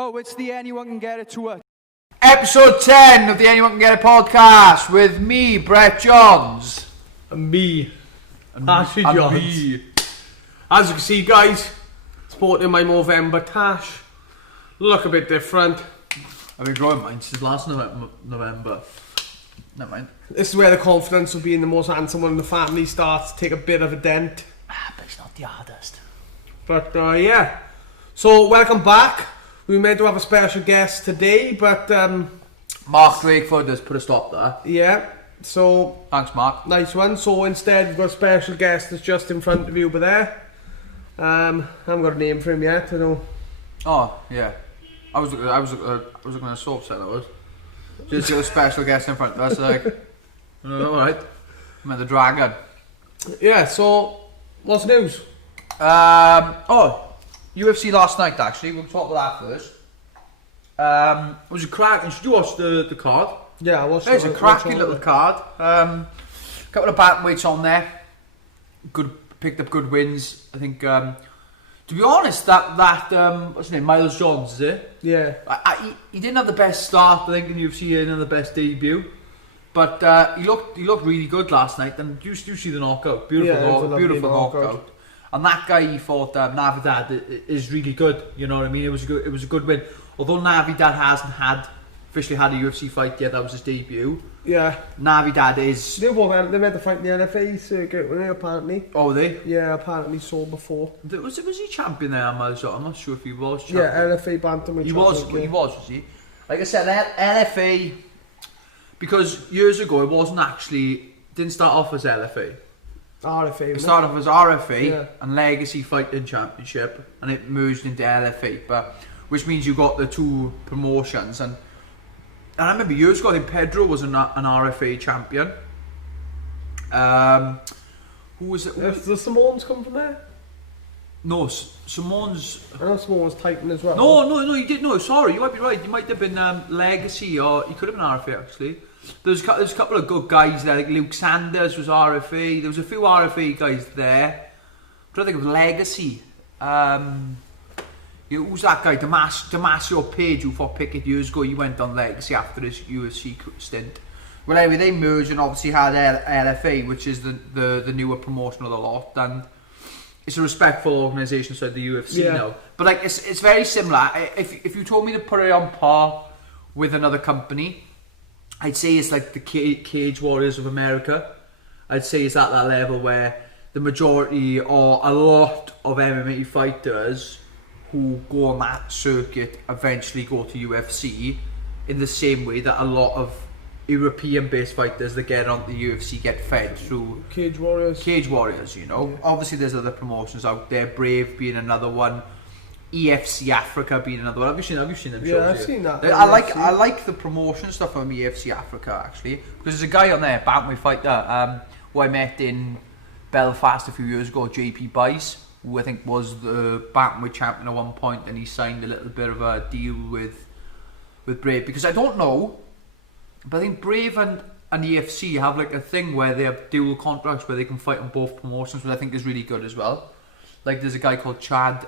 Oh, it's the Anyone Can Get It tour. Episode 10 of the Anyone Can Get It podcast with me, Brett Johns. And me, Ashley Johns. Me. As you can see, guys, sporting my Movember tash. Look a bit different. I've been growing mine since last November. Never mind. This is where the confidence of being the most handsome one in the family starts to take a bit of a dent. But it's not the hardest. But yeah. So, welcome back. We were meant to have a special guest today, but Mark Drakeford has put a stop there. yeah, so Thanks, Mark. nice one. So instead we've got a special guest that's just in front of you over there. I haven't got a name for him yet, I know. Oh, yeah. I was looking at a soap set, I was. Just got a special guest in front of us, like, alright. I'm at the Dragon. Yeah, so what's news? UFC last night, actually. We'll talk about that first. It was a cracking. Did you watch the card? Yeah, I watched It's a cracking little card. Couple of bantamweights on there. Picked up good wins. I think. To be honest, that what's his name? Miles Johns, is it? Yeah. He didn't have the best start. I think in UFC, he didn't have the best debut. But he looked really good last night. And you see the knockout? Beautiful knockout. And that guy he fought, Navidad, is really good. You know what I mean? It was a good win. Although Navidad hasn't officially had a UFC fight yet, that was his debut. Yeah. Navidad is. They meant to fight in the NFA circuit, weren't they, apparently? Oh, were they? Yeah, apparently so before. Was he champion there, Miles? I'm not sure if he was champion. Yeah, NFA bantamweight. He was he? Like I said, LFA, because years ago it didn't start off as LFA. RFA. It started off as RFA yeah. and Legacy Fighting Championship, and it merged into LFA, which means you got the two promotions. And I remember years ago, I think Pedro was an RFA champion. Who was it? Does the Simone's come from there? No, Simone's. I know Simone's Titan as well. No, you didn't. No, sorry, you might be right. You might have been Legacy, or he could have been RFA actually. There's a couple of good guys there, like Luke Sanders was RFA. There was a few RFA guys there. I'm trying to think of Legacy. Who's that guy? Damasio Page, who fought Pickett years ago. He went on Legacy after his UFC stint. Well, anyway, they merged and obviously had LFA, which is the newer promotion of the lot, and it's a respectful organisation inside the UFC now. But like, it's very similar. If you told me to put it on par with another company, I'd say it's like the Cage Warriors of America. I'd say it's at that level where the majority or a lot of MMA fighters who go on that circuit eventually go to UFC, in the same way that a lot of European-based fighters that get on the UFC get fed through Cage Warriors, you know. Yeah. Obviously there's other promotions out there, Brave being another one, EFC Africa being another one. Have you seen them shows? Yeah, I've seen that. I like the promotion stuff from EFC Africa actually, because there's a guy on there, bantamweight fighter, who I met in Belfast a few years ago, JP Bryce, who I think was the bantamweight champion at one point, and he signed a little bit of a deal with Brave, because I don't know, but I think Brave and EFC have like a thing where they have dual contracts where they can fight on both promotions, which I think is really good as well. Like there's a guy called Chad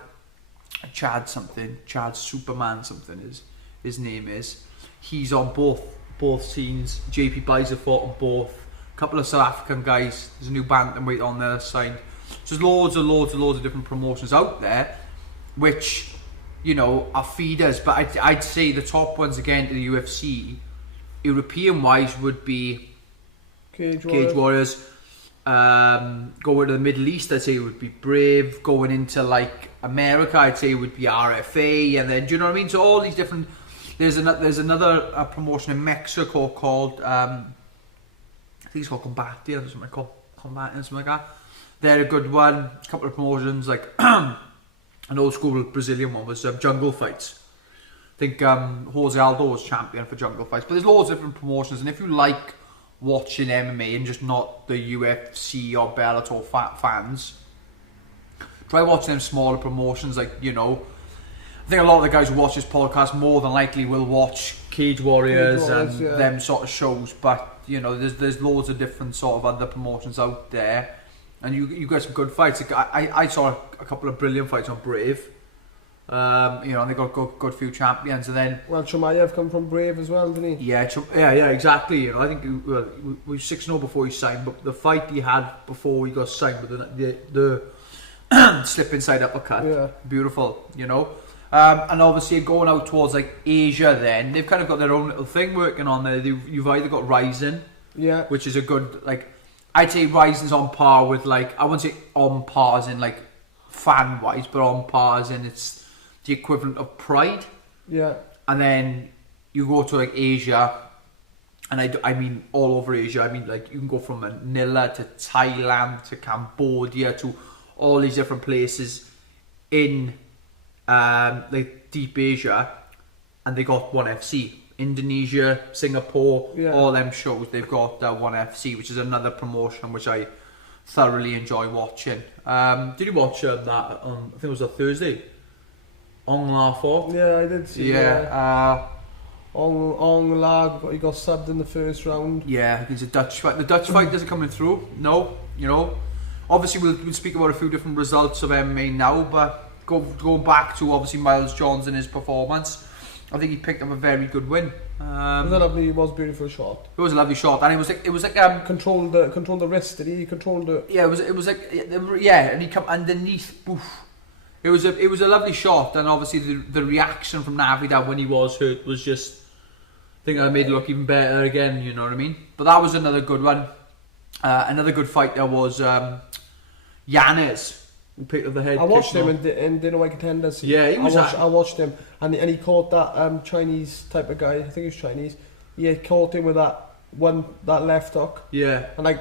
Superman something his name is. He's on both scenes. JP Bryce have fought on both. A couple of South African guys. There's a new bantamweight on there signed. So there's loads of different promotions out there, which, you know, are feeders. But I'd say the top ones again to the UFC, European wise, would be Cage Warriors. Going to the Middle East, I'd say it would be Brave. Going into like America, I'd say it would be RFA, and then, do you know what I mean? So all these different. There's another promotion in Mexico called I think it's called Combatia or something like that. They're a good one. A couple of promotions, like an old school Brazilian one was Jungle Fights. I think Jose Aldo was champion for Jungle Fights. But there's loads of different promotions, and if you like watching MMA and just not the UFC or Bellator fans, try watching them smaller promotions. Like, you know, I think a lot of the guys who watch this podcast more than likely will watch Cage Warriors and them sort of shows, but you know, there's loads of different sort of other promotions out there, and you get some good fights. Like I saw a couple of brilliant fights on Brave. You know, and they got a good few champions, and then Well, Chimaev come from Brave as well, didn't he? yeah, exactly. You know, I think we were 6-0 before he signed, but the fight he had before he got signed with the slip inside uppercut, Yeah. beautiful. You know, and obviously going out towards like Asia, then they've kind of got their own little thing working on there. You've either got Ryzen, Yeah. which is a good, like, I'd say Ryzen's on par with, like, I wouldn't say on par as in like fan wise, but on par as in it's the equivalent of Pride. Yeah. And then you go to like Asia, and I mean all over Asia. I mean, like, you can go from Manila to Thailand to Cambodia to all these different places in like deep Asia, and they got ONE FC. Indonesia, Singapore, Yeah. all them shows, they've got ONE FC, which is another promotion which I thoroughly enjoy watching. Did you watch that on, I think it was a Thursday? Ong La Fo? Yeah, I did see. Yeah. Ong Lag, he got subbed in the first round. Yeah, he's a Dutch fight. The Dutch fight isn't coming through. No, you know. Obviously, we'll speak about a few different results of MMA now, but going back to obviously Miles Johns and his performance, I think he picked up a very good win. It was a lovely, beautiful shot. It was a lovely shot, and it was like Controlled the wrist, did he? Controlled the. yeah, it was like yeah, and he come underneath. Oof. It was a lovely shot, and obviously the reaction from Navidad when he was hurt was just, I think I made it look even better again. You know what I mean? But that was another good one. Another good fight there was Yanez, who picked up the head. I watched him in Dinner White Contenders. Yeah, he was. I watched him, and he caught that Chinese type of guy. I think he was Chinese. He had caught him with that left hook. Yeah. And like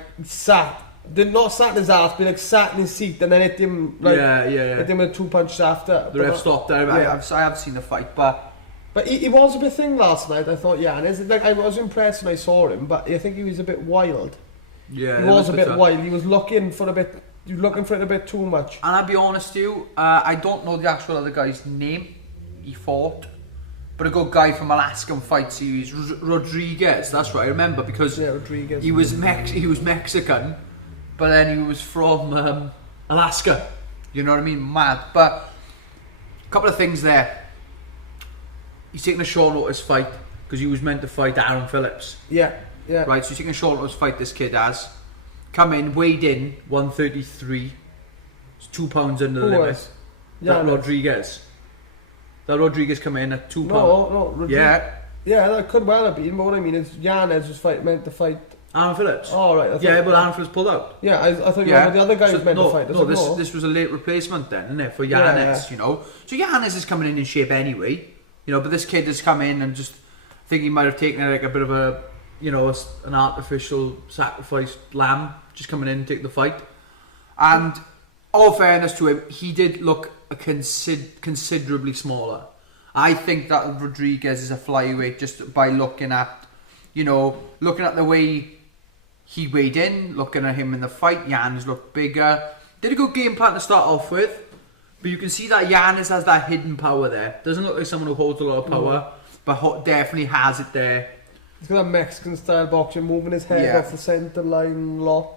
did not sat in his ass, but like sat in his seat and then hit him. Like, hit him with 2 punches after. The ref stopped there. Yeah. I have seen the fight, but he was a bit thing last night. I thought, yeah, and like I was impressed when I saw him, but I think he was a bit wild. Yeah, he was a bit wild. He was looking for it a bit too much. And I'll be honest with you, I don't know the actual other guy's name he fought, but a good guy from Alaskan Fight Series, Rodriguez. That's right, I remember, because Rodriguez. he was Mexican, but then he was from Alaska. You know what I mean? Mad. But a couple of things there. He's taking a short notice fight because he was meant to fight Aaron Phillips. Yeah. Right, so he's taking a short notice fight. This kid has come in, weighed in 133. It's 2 pounds under the limit. That Rodriguez come in at 2 pounds. No, Rodriguez. Yeah, that could well have been. But what I mean is, Yanez was meant to fight Aaron Phillips. Oh right. But Aaron Phillips pulled out. Yeah, I thought the other guy was meant to fight. This was a late replacement then, isn't it, for Yanez? You know, so Yanez is coming in shape anyway. You know, but this kid has come in and just I think he might have taken like a bit of a, you know, an artificial sacrificed lamb, just coming in and take the fight. And all fairness to him, he did look considerably smaller. I think that Rodriguez is a flyweight just by looking at the way he weighed in, looking at him in the fight. Yanez looked bigger. Did a good game plan to start off with, but you can see that Yanez has that hidden power there. Doesn't look like someone who holds a lot of power, but definitely has it there. He's got that Mexican style boxing, moving his head off the centre line a lot.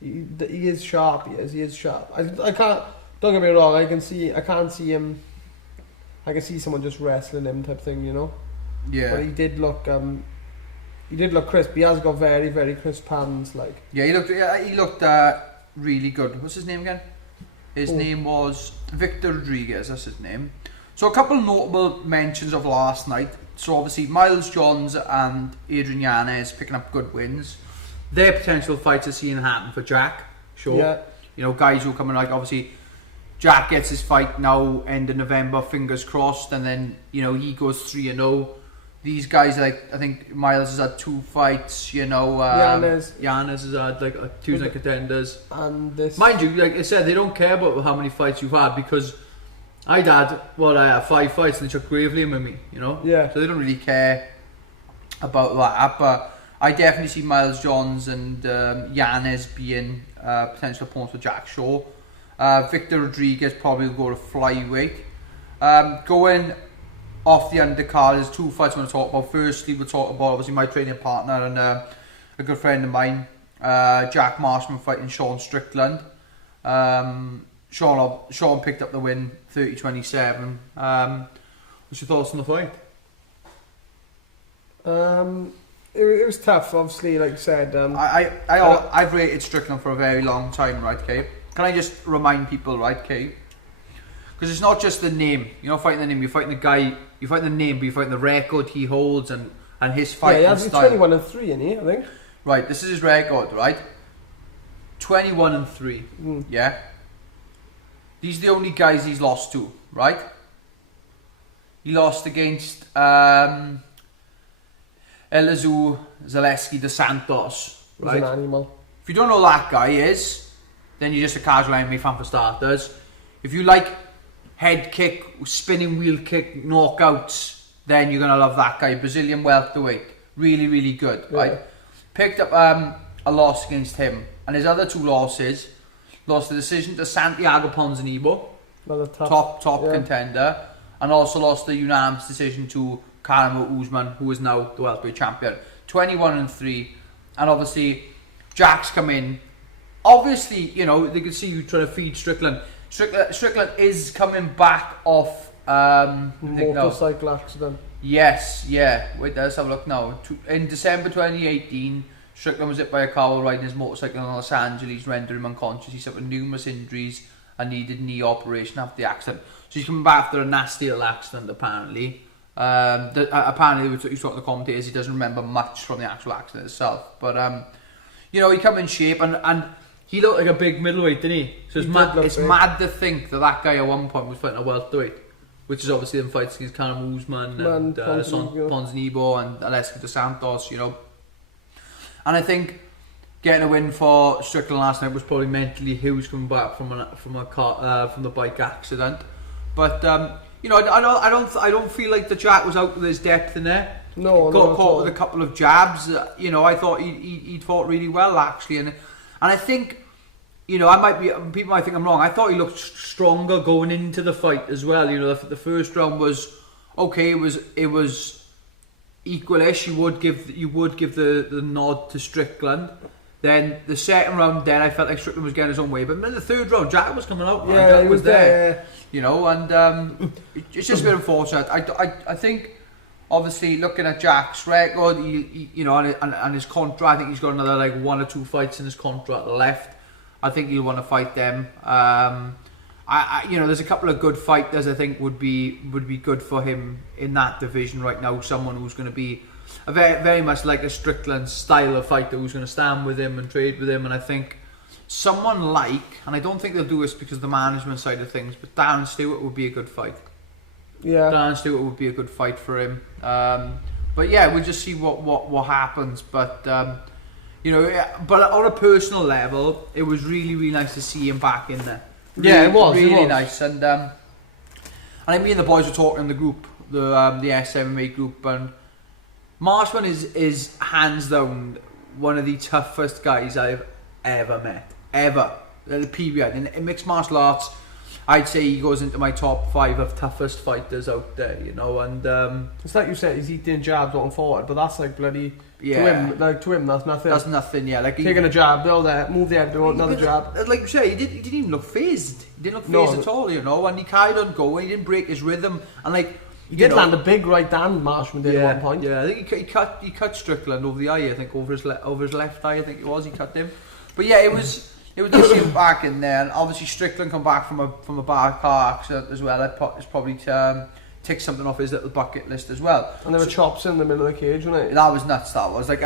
He is sharp. He is sharp. I can't. Don't get me wrong. I can't see him. I can see someone just wrestling him type thing, you know. Yeah. But he did look crisp. He has got very, very crisp hands. Like. Yeah, he looked really good. What's his name again? His name was Victor Rodriguez. That's his name. So a couple of notable mentions of last night. So obviously Miles Johns and Adrian Yanez picking up good wins. Their potential fights are seeing happen for Jack. Sure. Yeah. You know, guys who come in, like obviously Jack gets his fight now end of November, fingers crossed, and then you know he goes 3-0. These guys, like I think Miles has had 2 fights. You know, Yanez has had like 2 Night Contenders. And this, mind you, like I said, they don't care about how many fights you've had because I had 5 fights and they took Gravely in with me. You know, so they don't really care about that. But I definitely see Miles Johns and Yanez being potential opponents for Jack Shaw. Victor Rodriguez probably will go to flyweight. Going off the undercard, there's 2 fights I want to talk about. Firstly, we'll talk about obviously my training partner and a good friend of mine, Jack Marshman fighting Sean Strickland. Sean picked up the win 30-27. What's your thoughts on the fight? It was tough, obviously, like you said. I've rated Strickland for a very long time, right, Kate? Can I just remind people, right, Kate? Because it's not just the name. You're not fighting the name, you're fighting the guy, you're fighting the name, but you're fighting the record he holds and his fighting style. 21-3, isn't he, I think? Right, this is his record, right? 21-3, yeah? These are the only guys he's lost to, right? He lost against Silvas Legacy dos Santos, right? He's an animal. If you don't know who that guy is, then you're just a casual MMA fan for starters. If you like head kick, spinning wheel kick, knockouts, then you're going to love that guy. Brazilian welterweight. Really, really good, right? Picked up a loss against him. And his other two losses, lost the decision to Santiago Ponzinibbio, another top contender, and also lost the unanimous decision to Kamaru Usman, who is now the welterweight champion. 21-3, and obviously Jack's come in. Obviously, you know, they can see you trying to feed Strickland. Strickland is coming back off motorcycle accident. Yes, yeah. Wait, let's have a look now. In December 2018, Strickland was hit by a car while riding his motorcycle in Los Angeles, rendering him unconscious. He suffered numerous injuries and needed knee operation after the accident. So he's coming back after a nasty little accident, apparently. Apparently, he's talking to the commentators, he doesn't remember much from the actual accident itself. But, you know, he come in shape and he looked like a big middleweight, didn't he? So it's mad to think that guy at one point was fighting a welterweight, which is obviously them fights against Kamaru Usman and Ponzinibbio and Legacy dos Santos, you know. And I think getting a win for Strickland last night was probably mentally huge coming back from the bike accident. But you know, I don't feel like the Jack was out with his depth in there. No, got caught with a couple of jabs. You know, I thought he fought really well actually, and I think, you know, people might think I'm wrong. I thought he looked stronger going into the fight as well. You know, the first round was okay. It was equalish. You would give the nod to Strickland. Then the second round, then I felt like Strickland was getting his own way. But then the third round, Jack was coming out. Yeah, he was there. You know, and it's just a bit unfortunate. I think, obviously, looking at Jack's record, you know, and his contract, I think he's got another like 1 or 2 fights in his contract left. I think he'll want to fight them. You know, there's a couple of good fighters I think would be good for him in that division right now. Someone who's going to be a very much like a Strickland style of fighter who's going to stand with him and trade with him. And I think someone like, and I don't think they'll do this because of the management side of things, but Darren Stewart would be a good fight. Yeah, Darren Stewart would be a good fight for him. But yeah, we'll just see what happens. But you know, but on a personal level, it was really, really nice to see him back in there. Yeah, it was really nice. And me and the boys were talking in the group, the SMMA group, and Marshman is hands down one of the toughest guys I've ever met, ever. The PBI in mixed martial arts, I'd say he goes into my top 5 of toughest fighters out there, you know. And it's like you said, he's eating jabs looking forward, but that's like bloody to him that's nothing. That's nothing, yeah. Like taking a jab, build there, move the head, another jab. Like you say, he didn't even look phased. He didn't look phased at all, you know. And he carried on going. He didn't break his rhythm. And like he did land a big right hand, Marshman did at one point. Yeah, I think he cut Strickland over the eye. I think over his left eye. I think it was. He cut him. But yeah, it was nice to see him back in there. And obviously Strickland come back from a bad car accident as well. It's probably tick something off his little bucket list as well. And there were chops in the middle of the cage, wasn't it? That was nuts. That was like,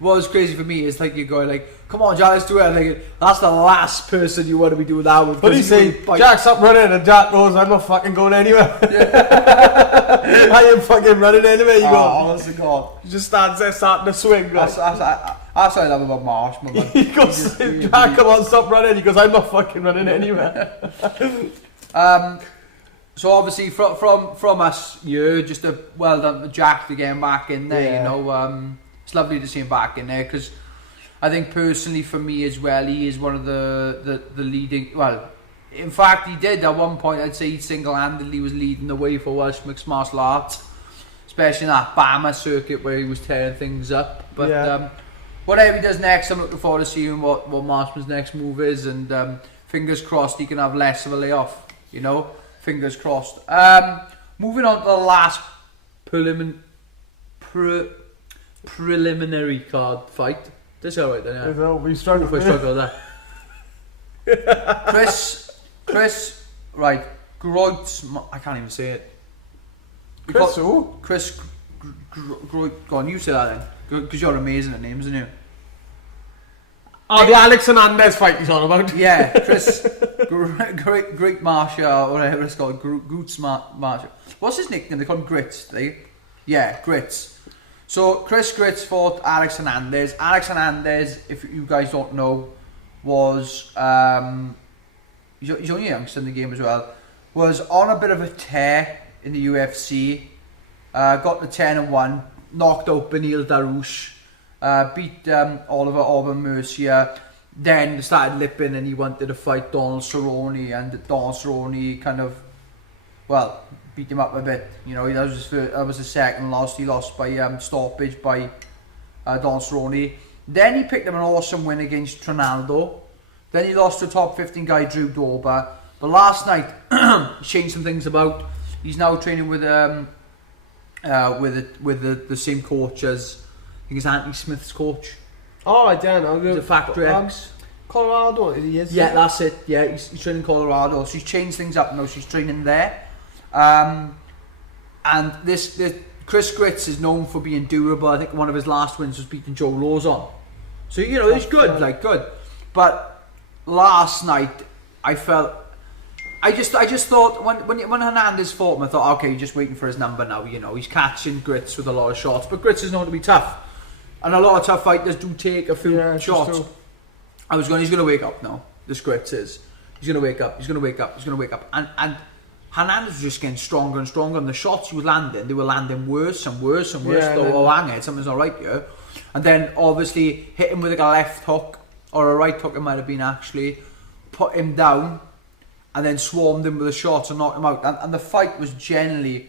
what was crazy for me is like you're going like, come on, Jack, let's do it. And like, that's the last person you want to be doing that with. But he say, Jack's up running, and Jack goes, I'm not fucking going anywhere. Yeah. I ain't fucking running anywhere. You go, honest to God. He just stands there starting to swing. Right? That's what I love about Marsh. He goes, Jack, come on, stop running. He goes, I'm not fucking running anywhere. So obviously from us, just a well done to Jack to get him back in there. Yeah. You know, it's lovely to see him back in there because I think personally for me as well, he is one of the leading. Well, in fact, he did at one point. I'd say he single-handedly was leading the way for Welsh mixed martial arts, especially in that Bama circuit where he was tearing things up. But whatever he does next, I'm looking forward to seeing what Marshman's next move is, and fingers crossed he can have less of a layoff. You know. Fingers crossed. Moving on to the last preliminary card fight. That's all right then. Yeah. We struggled with that. Chris, right? Groits. I can't even say it. Chris who? Chris. Go on, you say that then, because you're amazing at names, aren't you? Oh, the Alex Hernandez fight he's on about. Yeah, Chris. Great Marshall, or whatever it's called. Groots Marshall. What's his nickname? They call him Grits. Yeah, Grits. So Chris Grits fought Alex Hernandez. Alex Hernandez, if you guys don't know, was he's only a youngster in the game as well. Was on a bit of a tear in the UFC. Got the 10-1, knocked out Beneil Dariush, beat Oliver Auburn Mercier, then started lipping and he wanted to fight Donald Cerrone, and Donald Cerrone kind of, well, beat him up a bit. You know, that was his second loss. He lost by stoppage by Donald Cerrone. Then he picked up an awesome win against Trinaldo. Then he lost to top 15 guy Drew Dober. But last night, he changed some things about. He's now training with the same coach as, I think it's Anthony Smith's coach. Oh, I don't know. The Factory X. Colorado, he is. Yeah, that's it. Yeah, he's training in Colorado. So he's changed things up now. She's training there. And this Chris Grits is known for being durable. I think one of his last wins was beating Joe Lawson. So, you know, he's good, good. But last night, I just thought when Hernandez fought him, I thought, okay, he's just waiting for his number now. You know, he's catching Grits with a lot of shots, but Grits is known to be tough, and a lot of tough fighters do take a few shots. He's going to wake up now. This Grits is. He's going to wake up. And Hernandez was just getting stronger and stronger, and the shots he was landing, they were landing worse and worse and worse. Hang it, something's not right here. And then obviously hit him with like a left hook or a right hook, it might have been actually, put him down. And then swarmed him with a shot and knocked him out. And the fight was generally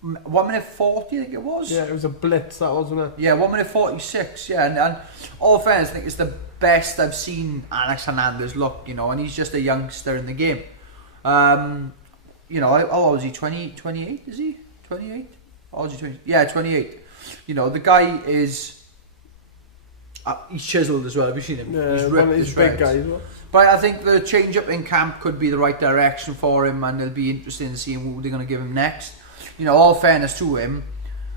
1 minute 40, I think it was. Yeah, it was a blitz, that wasn't it? Yeah, 1 minute 46, yeah. And all fairness, I think it's the best I've seen Alex Hernandez look, you know, and he's just a youngster in the game. You know, how old is he? 28, is he? 28? How old is he? 20? Yeah, 28. You know, the guy is... he's chiseled as well, have you seen him? Yeah, he's ripped, he's a big guy as well. But I think the change up in camp could be the right direction for him, and it'll be interesting to see who they're going to give him next. You know, all fairness to him,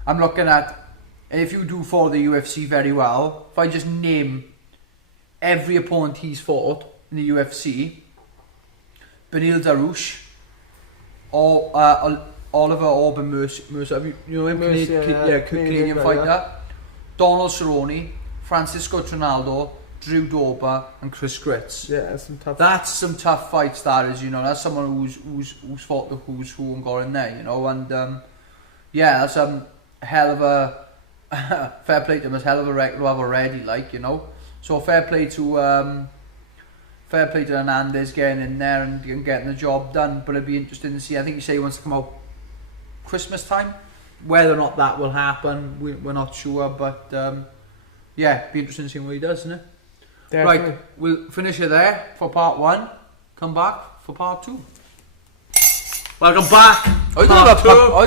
I'm looking at, if you do follow the UFC very well, if I just name every opponent he's fought in the UFC, Beneil Dariush, Oliver Auburn Mercier, you know him, Canadian fighter, Donald Cerrone, Francisco Trinaldo, Drew Dober and Chris Grits. Yeah, that's some tough fights. That is, you know, that's someone who's fought the who's who and got in there, you know, and yeah, that's a hell of a fair play to him. It's hell of a record to have already, like, you know. So fair play to Hernandez getting in there and getting the job done. But it'd be interesting to see. I think he said he wants to come out Christmas time. Whether or not that will happen, we're not sure, but yeah, it'd be interesting to see what he does, isn't it? Definitely. Right, we'll finish it there for part 1. Come back for part 2. Welcome back. Oh, you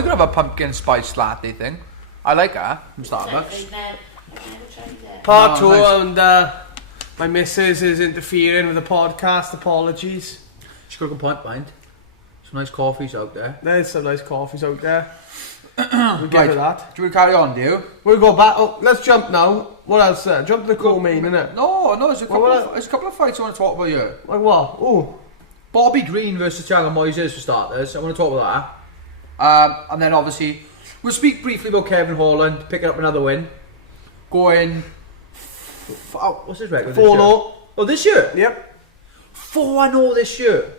could have a pumpkin spice latte thing. I like that from Starbucks. Part 2, and my missus is interfering with the podcast. Apologies. She's got a good point, mind. Some nice coffees out there. There's some nice coffees out there. We'll get to that. Do we carry on, do you? We'll go back. Oh, let's jump now. What else? Jump to the co-main, innit? No, there's a couple of fights I want to talk about here. Like what? Oh, Bobby Green versus Thiago Moises for starters. I want to talk about that. And then obviously we'll speak briefly about Kevin Holland picking up another win. Going... what's his record? 4-0. Oh, this year? Yep. 4-0 this year.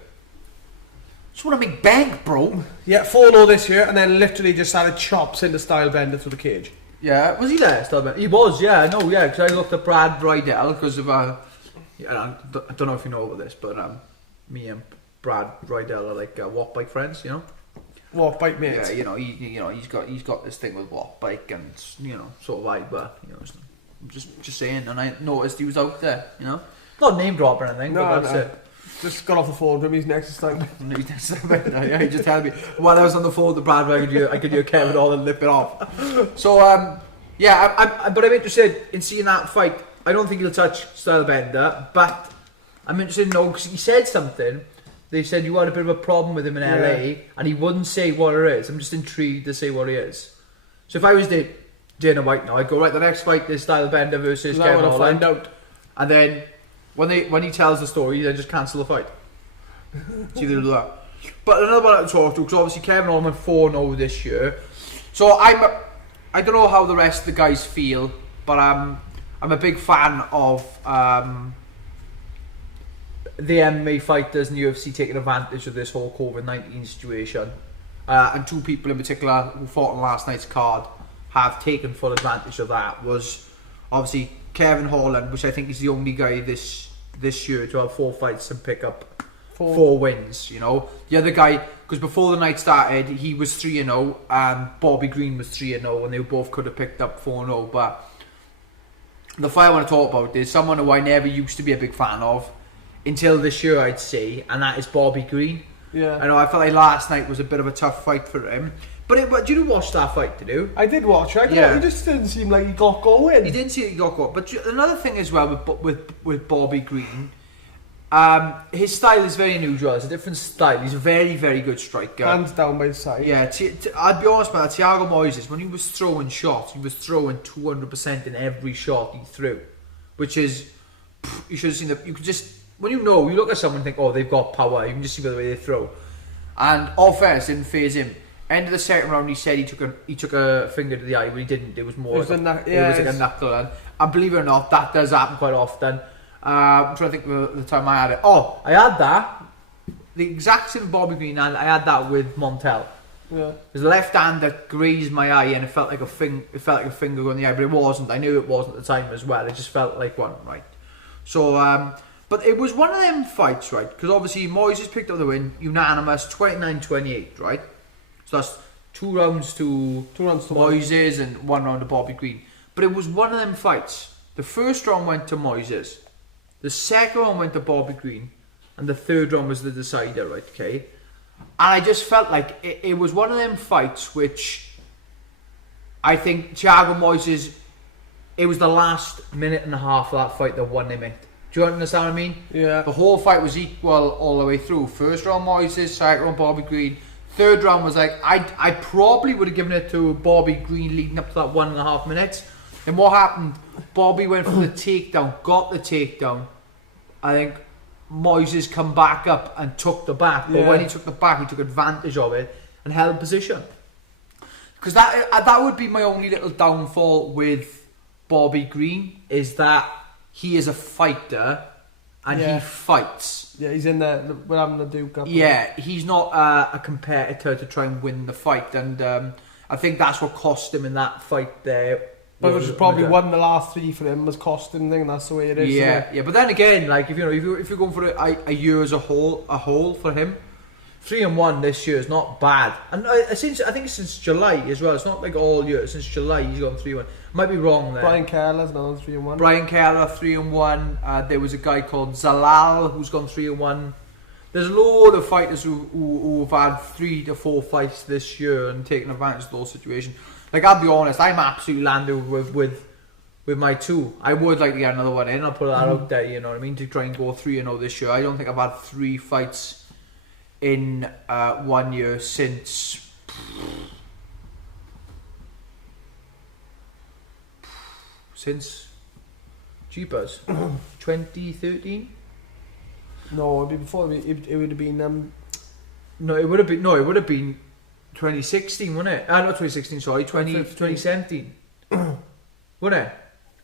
Just want to make bank, bro. Yeah, 4-0 this year, and then literally just started chops into Stylebender through the cage. Yeah, was he there, Stylebender? He was, yeah, because I looked at Brad Rydell because of, I don't know if you know about this, but me and Brad Rydell are like walk bike friends, you know. Walk bike mates. Yeah, he's got this thing with walk bike and sort of vibe, but I'm just saying, and I noticed he was out there, you know. Not name drop or anything, but that's it. Just got off the phone with him. He's next to Strickland. Yeah, he just told me while I was on the phone with Brad, I could hear Kevin all and lip it off. So but I'm interested in seeing that fight. I don't think he'll touch Stylebender, but I'm interested in knowing because he said something. They said you had a bit of a problem with him in LA, and he wouldn't say what it is. I'm just intrigued to say what it is. So if I was Dana White now, I'd go right. The next fight is Stylebender versus Kevin Holland, find out. And then when he tells the story, they just cancel the fight. It's either do that. But another one I talk to because obviously Kevin Holland went 4-0 this year. So I don't know how the rest of the guys feel, but I'm a big fan of the MMA fighters and the UFC taking advantage of this whole COVID-19 situation. And two people in particular who fought on last night's card have taken full advantage of that. Was obviously Kevin Holland, which I think is the only guy this year to have 4 fights and pick up 4 wins. You know, the other guy, because before the night started, he was 3-0 and Bobby Green was 3-0, and they both could have picked up 4-0. But the fight I want to talk about is someone who I never used to be a big fan of until this year, I'd say, and that is Bobby Green. Yeah, I know. I felt like last night was a bit of a tough fight for him. But you watch that fight, did you? I did watch it. He just didn't seem like he got going. He didn't seem like he got going. But another thing as well with Bobby Green, his style is very unusual. It's a different style. He's a very, very good striker. Hands down by his side. Yeah, I'd be honest about that. Thiago Moises, when he was throwing shots, he was throwing 200% in every shot he threw. Which is, you should have seen that. You could just, when you look at someone and think, oh, they've got power. You can just see by the way they throw. And offense didn't phase him. End of the second round, he said he took a finger to the eye, but he didn't. It was more. It was like a knuckle, and believe it or not, that does happen quite often. I'm trying to think of the time I had it. Oh, I had that. The exact same Bobby Green, and I had that with Montel. Yeah. His left hand that grazed my eye, and it felt like a finger going the eye, but it wasn't. I knew it wasn't at the time as well. It just felt like one, right? So, but it was one of them fights, right? Because obviously Moises picked up the win, unanimous, 29-28, right? So that's 2 rounds to Moises and 1 round to Bobby Green. But it was one of them fights. The first round went to Moises, the second round went to Bobby Green, and the third round was the decider, right? Okay. And I just felt like it was one of them fights which I think Thiago Moises, it was the last minute and a half of that fight that won him it. Do you understand what I mean? Yeah. The whole fight was equal all the way through. First round Moises, second round Bobby Green. Third round was like, I probably would have given it to Bobby Green leading up to that 1.5 minutes. And what happened? Bobby went for the takedown, got the takedown. I think Moises come back up and took the back. But when he took the back, he took advantage of it and held position. Because that would be my only little downfall with Bobby Green, is that he is a fighter and he fights. Yeah, he's in there. We're having the Duke up. Yeah, he's not a competitor to try and win the fight, and I think that's what cost him in that fight there. But which is probably won the last 3 for him was costing thing. That's the way it is. Yeah. But then again, like if you're going for a year as a whole for him, 3-1 this year is not bad. And I think it's since July as well. It's not like all year. Since July he's gone 3-1. Might be wrong there. Brian Keller's now 3-1. Brian Keller 3-1. There was a guy called Zalal who's gone 3-1. There's a load of fighters who have had 3 to 4 fights this year and taken advantage of those situations. Like, I'll be honest, I'm absolutely landed with my 2. I would like to get another one in. I'll put that out there, you know what I mean, to try and go 3-0 this year. I don't think I've had 3 fights in 1 year since Jeepers 2013. No, it'd be before. It would have been it would have been 2016, wouldn't it? Not 2016. Sorry, 2017. Wouldn't it?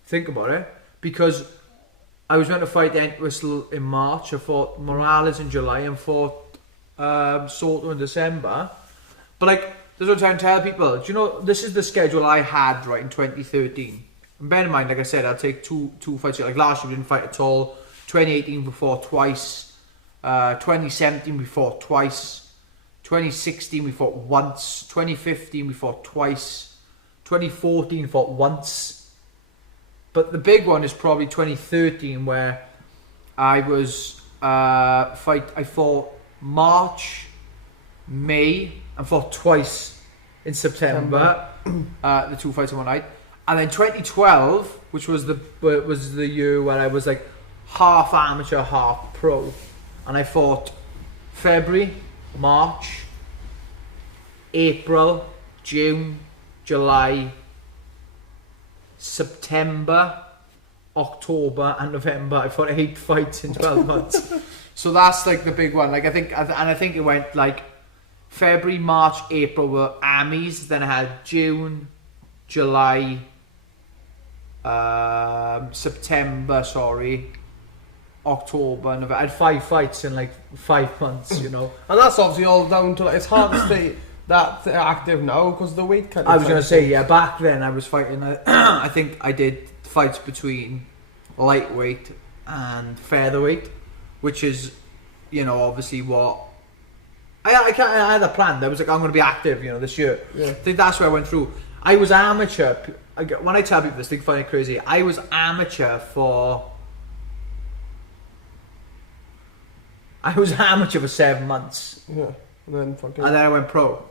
Think about it, because I was meant to fight Entwistle in March. I fought Morales in July and fought Soto in December. But like, there's no time to tell people. Do you know this is the schedule I had right in 2013? And bear in mind, like I said, I'll take two fights. Like last year, we didn't fight at all. 2018 we fought twice. 2017 we fought twice. 2016 we fought once. 2015 we fought twice. 2014 we fought once. But the big one is probably 2013, where I was fight, I fought March, May, and fought twice in September. The 2 fights in one night. And then 2012, which was the year where I was like half amateur, half pro, and I fought February, March, April, June, July, September, October, and November. I fought 8 fights in 12 months. So that's like the big one. Like I think it went like February, March, April were Amis. Then I had June, July, September, October, November. I had 5 fights in like 5 months, you know. And that's obviously all down to, like, it's hard to stay that active now because the weight cut. I was going to say, yeah, back then I was fighting, I think I did fights between lightweight and featherweight, which is, you know, obviously what I had a plan. I was like, I'm going to be active, you know, this year. Yeah. I think that's where I went through. I was amateur. When I tell people this, they find it crazy. I was amateur for 7 months. Yeah. And then I went pro.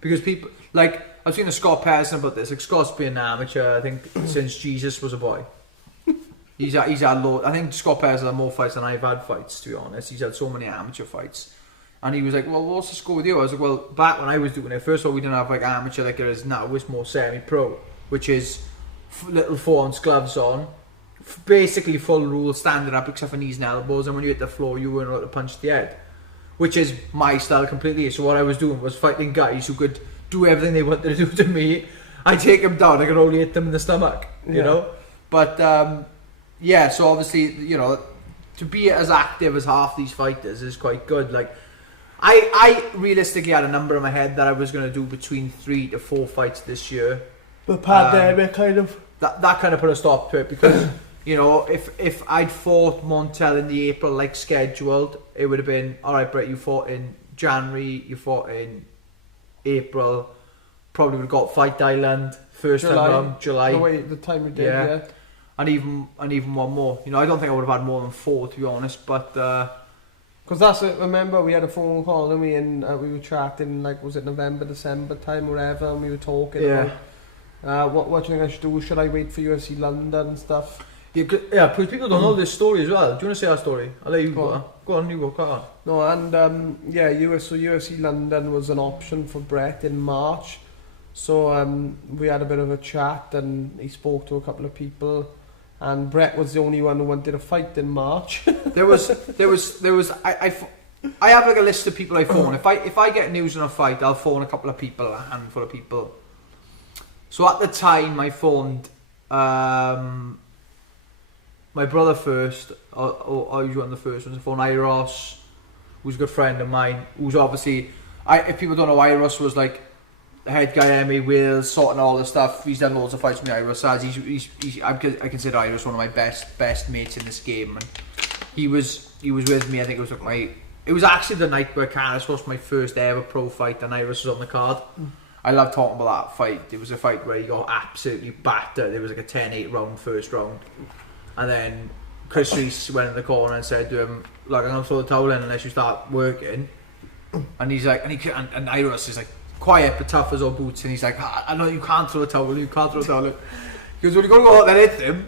Because people, like, I was speaking to Scott Patterson about this. Like, Scott's been an amateur, I think, since Jesus was a boy. He's had loads. I think Scott Patterson had more fights than I've had fights, to be honest. He's had so many amateur fights. And he was like, well, what's the score with you? I was like, well, back when I was doing it, first of all, we didn't have like amateur like it is now. It's more semi-pro, which is little 4-ounce gloves on, basically full rule, standing up except for knees and elbows, and when you hit the floor, you weren't allowed to punch the head, which is my style completely. So what I was doing was fighting guys who could do everything they wanted to do to me. I take them down, I could only hit them in the stomach, you know? But, yeah, so obviously, you know, to be as active as half these fighters is quite good. Like, I realistically had a number in my head that I was going to do between 3 to 4 fights this year. The pandemic kind of. That kind of put a stop to it because, you know, if I'd fought Montel in the April like scheduled, it would have been, alright Brett, you fought in January, you fought in April, probably would have got Fight Island, first time around, July. The time we did, yeah. And even one more. You know, I don't think I would have had more than 4 to be honest, but... Because that's it, remember we had a phone call and we were chatting, like, was it November, December time, whatever, and we were talking about what do you think I should do? Should I wait for UFC London and stuff? Yeah, because people don't know this story as well. Do you want to say our story? I'll let you go. Go on, you go, cut on. No, and UFC London was an option for Brett in March. So we had a bit of a chat and he spoke to a couple of people. And Brett was the only one who wanted a fight in March. there was. I have like a list of people I phone. If I get news on a fight, I'll phone a couple of people, a handful of people. So at the time, I phoned my brother first. I was one of the first ones. I phoned Iros, who's a good friend of mine. Who's obviously, if people don't know, Iros was like the head guy at MMA Wales, sorting all the stuff. He's done loads of fights with me, Iris has. I consider Iris one of my best mates in this game. And he was with me. I think it was like it was actually the night where Canis lost my first ever pro fight, and Iris was on the card. I love talking about that fight. It was a fight where he got absolutely battered. It was like a 10-8 round, first round, and then Chris Reese went in the corner and said to him, "Look, I'm gonna throw the towel in unless you start working." And he's like, and Iris is like, quiet but tough as all boots, and he's like, I know you can't throw a towel, He goes, well, you're going to go out there and hit him.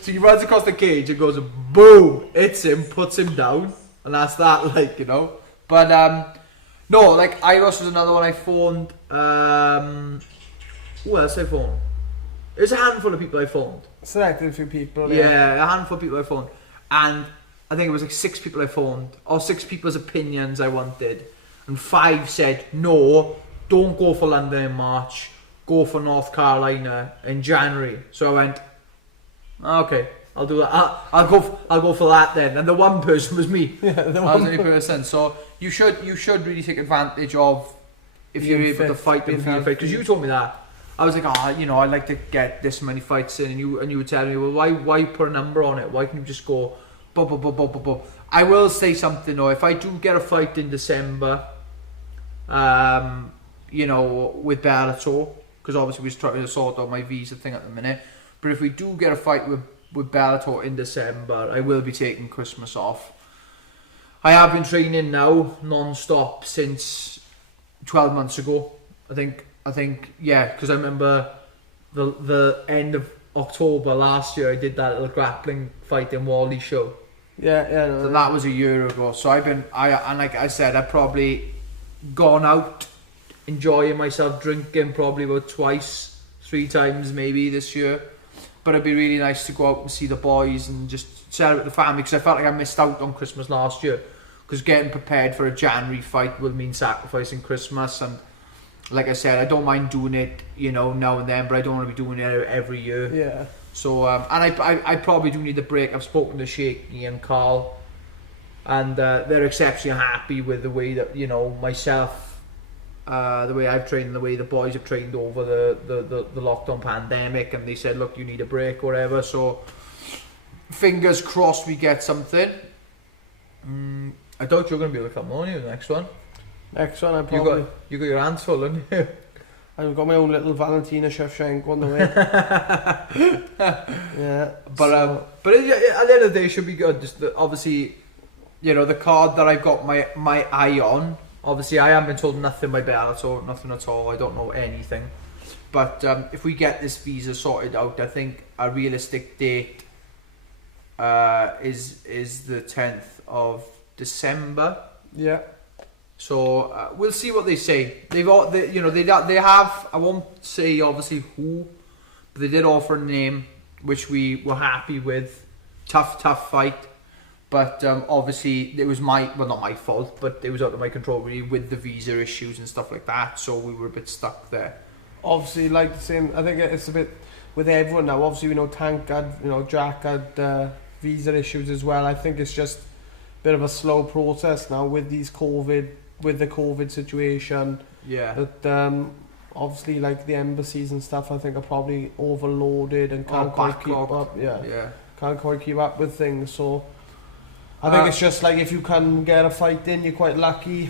So he runs across the cage and goes, boom, hits him, puts him down, and that's that, like, you know. But no, like, Iros was another one I phoned. Who else I phoned? There's a handful of people I phoned. Selected a few people. Yeah, a handful of people I phoned, and I think it was like 6 people I phoned, or 6 people's opinions I wanted, and 5 said no. Don't go for London in March, go for North Carolina in January. So I went, okay, I'll do that. I'll go for that then. And the one person was me. Yeah, I was the only person. So you should really take advantage of if you're able to fight and feel fit. Because you told me that. I was like, I'd like to get this many fights in, and you were telling me, well, why put a number on it? Why can't you just go, I will say something though. If I do get a fight in December, you know, with Bellator, because obviously we're trying to sort out my visa thing at the minute. But if we do get a fight with Bellator in December, I will be taking Christmas off. I have been training now non-stop since 12 months ago. I think, yeah, because I remember the end of October last year I did that little grappling fight in Wally show. Yeah. No, so that was a year ago. So and like I said, I've probably gone out enjoying myself, drinking probably about 2-3 times maybe this year. But it'd be really nice to go out and see the boys and just celebrate the family, because I felt like I missed out on Christmas last year, because getting prepared for a January fight will mean sacrificing Christmas. And like I said, I don't mind doing it, now and then, but I don't want to be doing it every year. Yeah. So and I probably do need a break. I've spoken to Shaky and Carl, and they're exceptionally happy with the way that myself, the way I've trained, and the way the boys have trained over the lockdown pandemic, and they said, look, you need a break or whatever. So fingers crossed we get something. I doubt you're going to be able to come on here the next one. Next one, I probably... You got your hands full, haven't you? I've got my own little Valentina Shevchenko on the way. Yeah. But at the end of the day, it should be good. Just obviously, the card that I've got my eye on. Obviously, I haven't been told nothing by Bellator, nothing at all. I don't know anything. But if we get this visa sorted out, I think a realistic date is the 10th of December. Yeah. So we'll see what they say. They have. I won't say obviously who, but they did offer a name which we were happy with. Tough fight, but obviously it was not my fault, but it was out of my control really with the visa issues and stuff like that. So we were a bit stuck there. Obviously, like the same. I think it's a bit with everyone now. Obviously, we know Tank had, Jack had visa issues as well. I think it's just a bit of a slow process now with the COVID situation. Yeah. That obviously, like the embassies and stuff, I think are probably overloaded and can't quite keep up. Yeah. Can't quite keep up with things. So I think it's just like if you can get a fight in, you're quite lucky.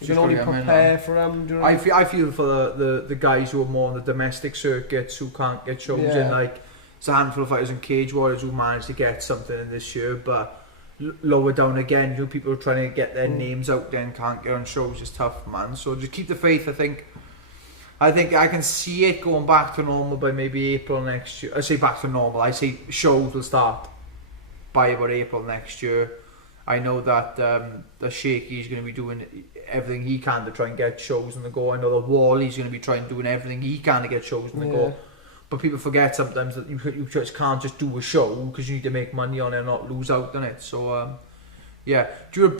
You can only prepare for them. Do you know I feel for the guys who are more on the domestic circuits who can't get shows in. Like, there's a handful of fighters in Cage Warriors who managed to get something in this year, but lower down again, people are trying to get their names out there and can't get on shows. It's tough, man. So just keep the faith. I think I can see it going back to normal by maybe April next year. I say back to normal. I say shows will start by about April next year. I know that the Shaky's going to be doing everything he can to try and get shows on the go. I know that Wally's going to be doing everything he can to get shows on the go. But people forget sometimes that you just can't just do a show, because you need to make money on it and not lose out on it. So, yeah. Do you want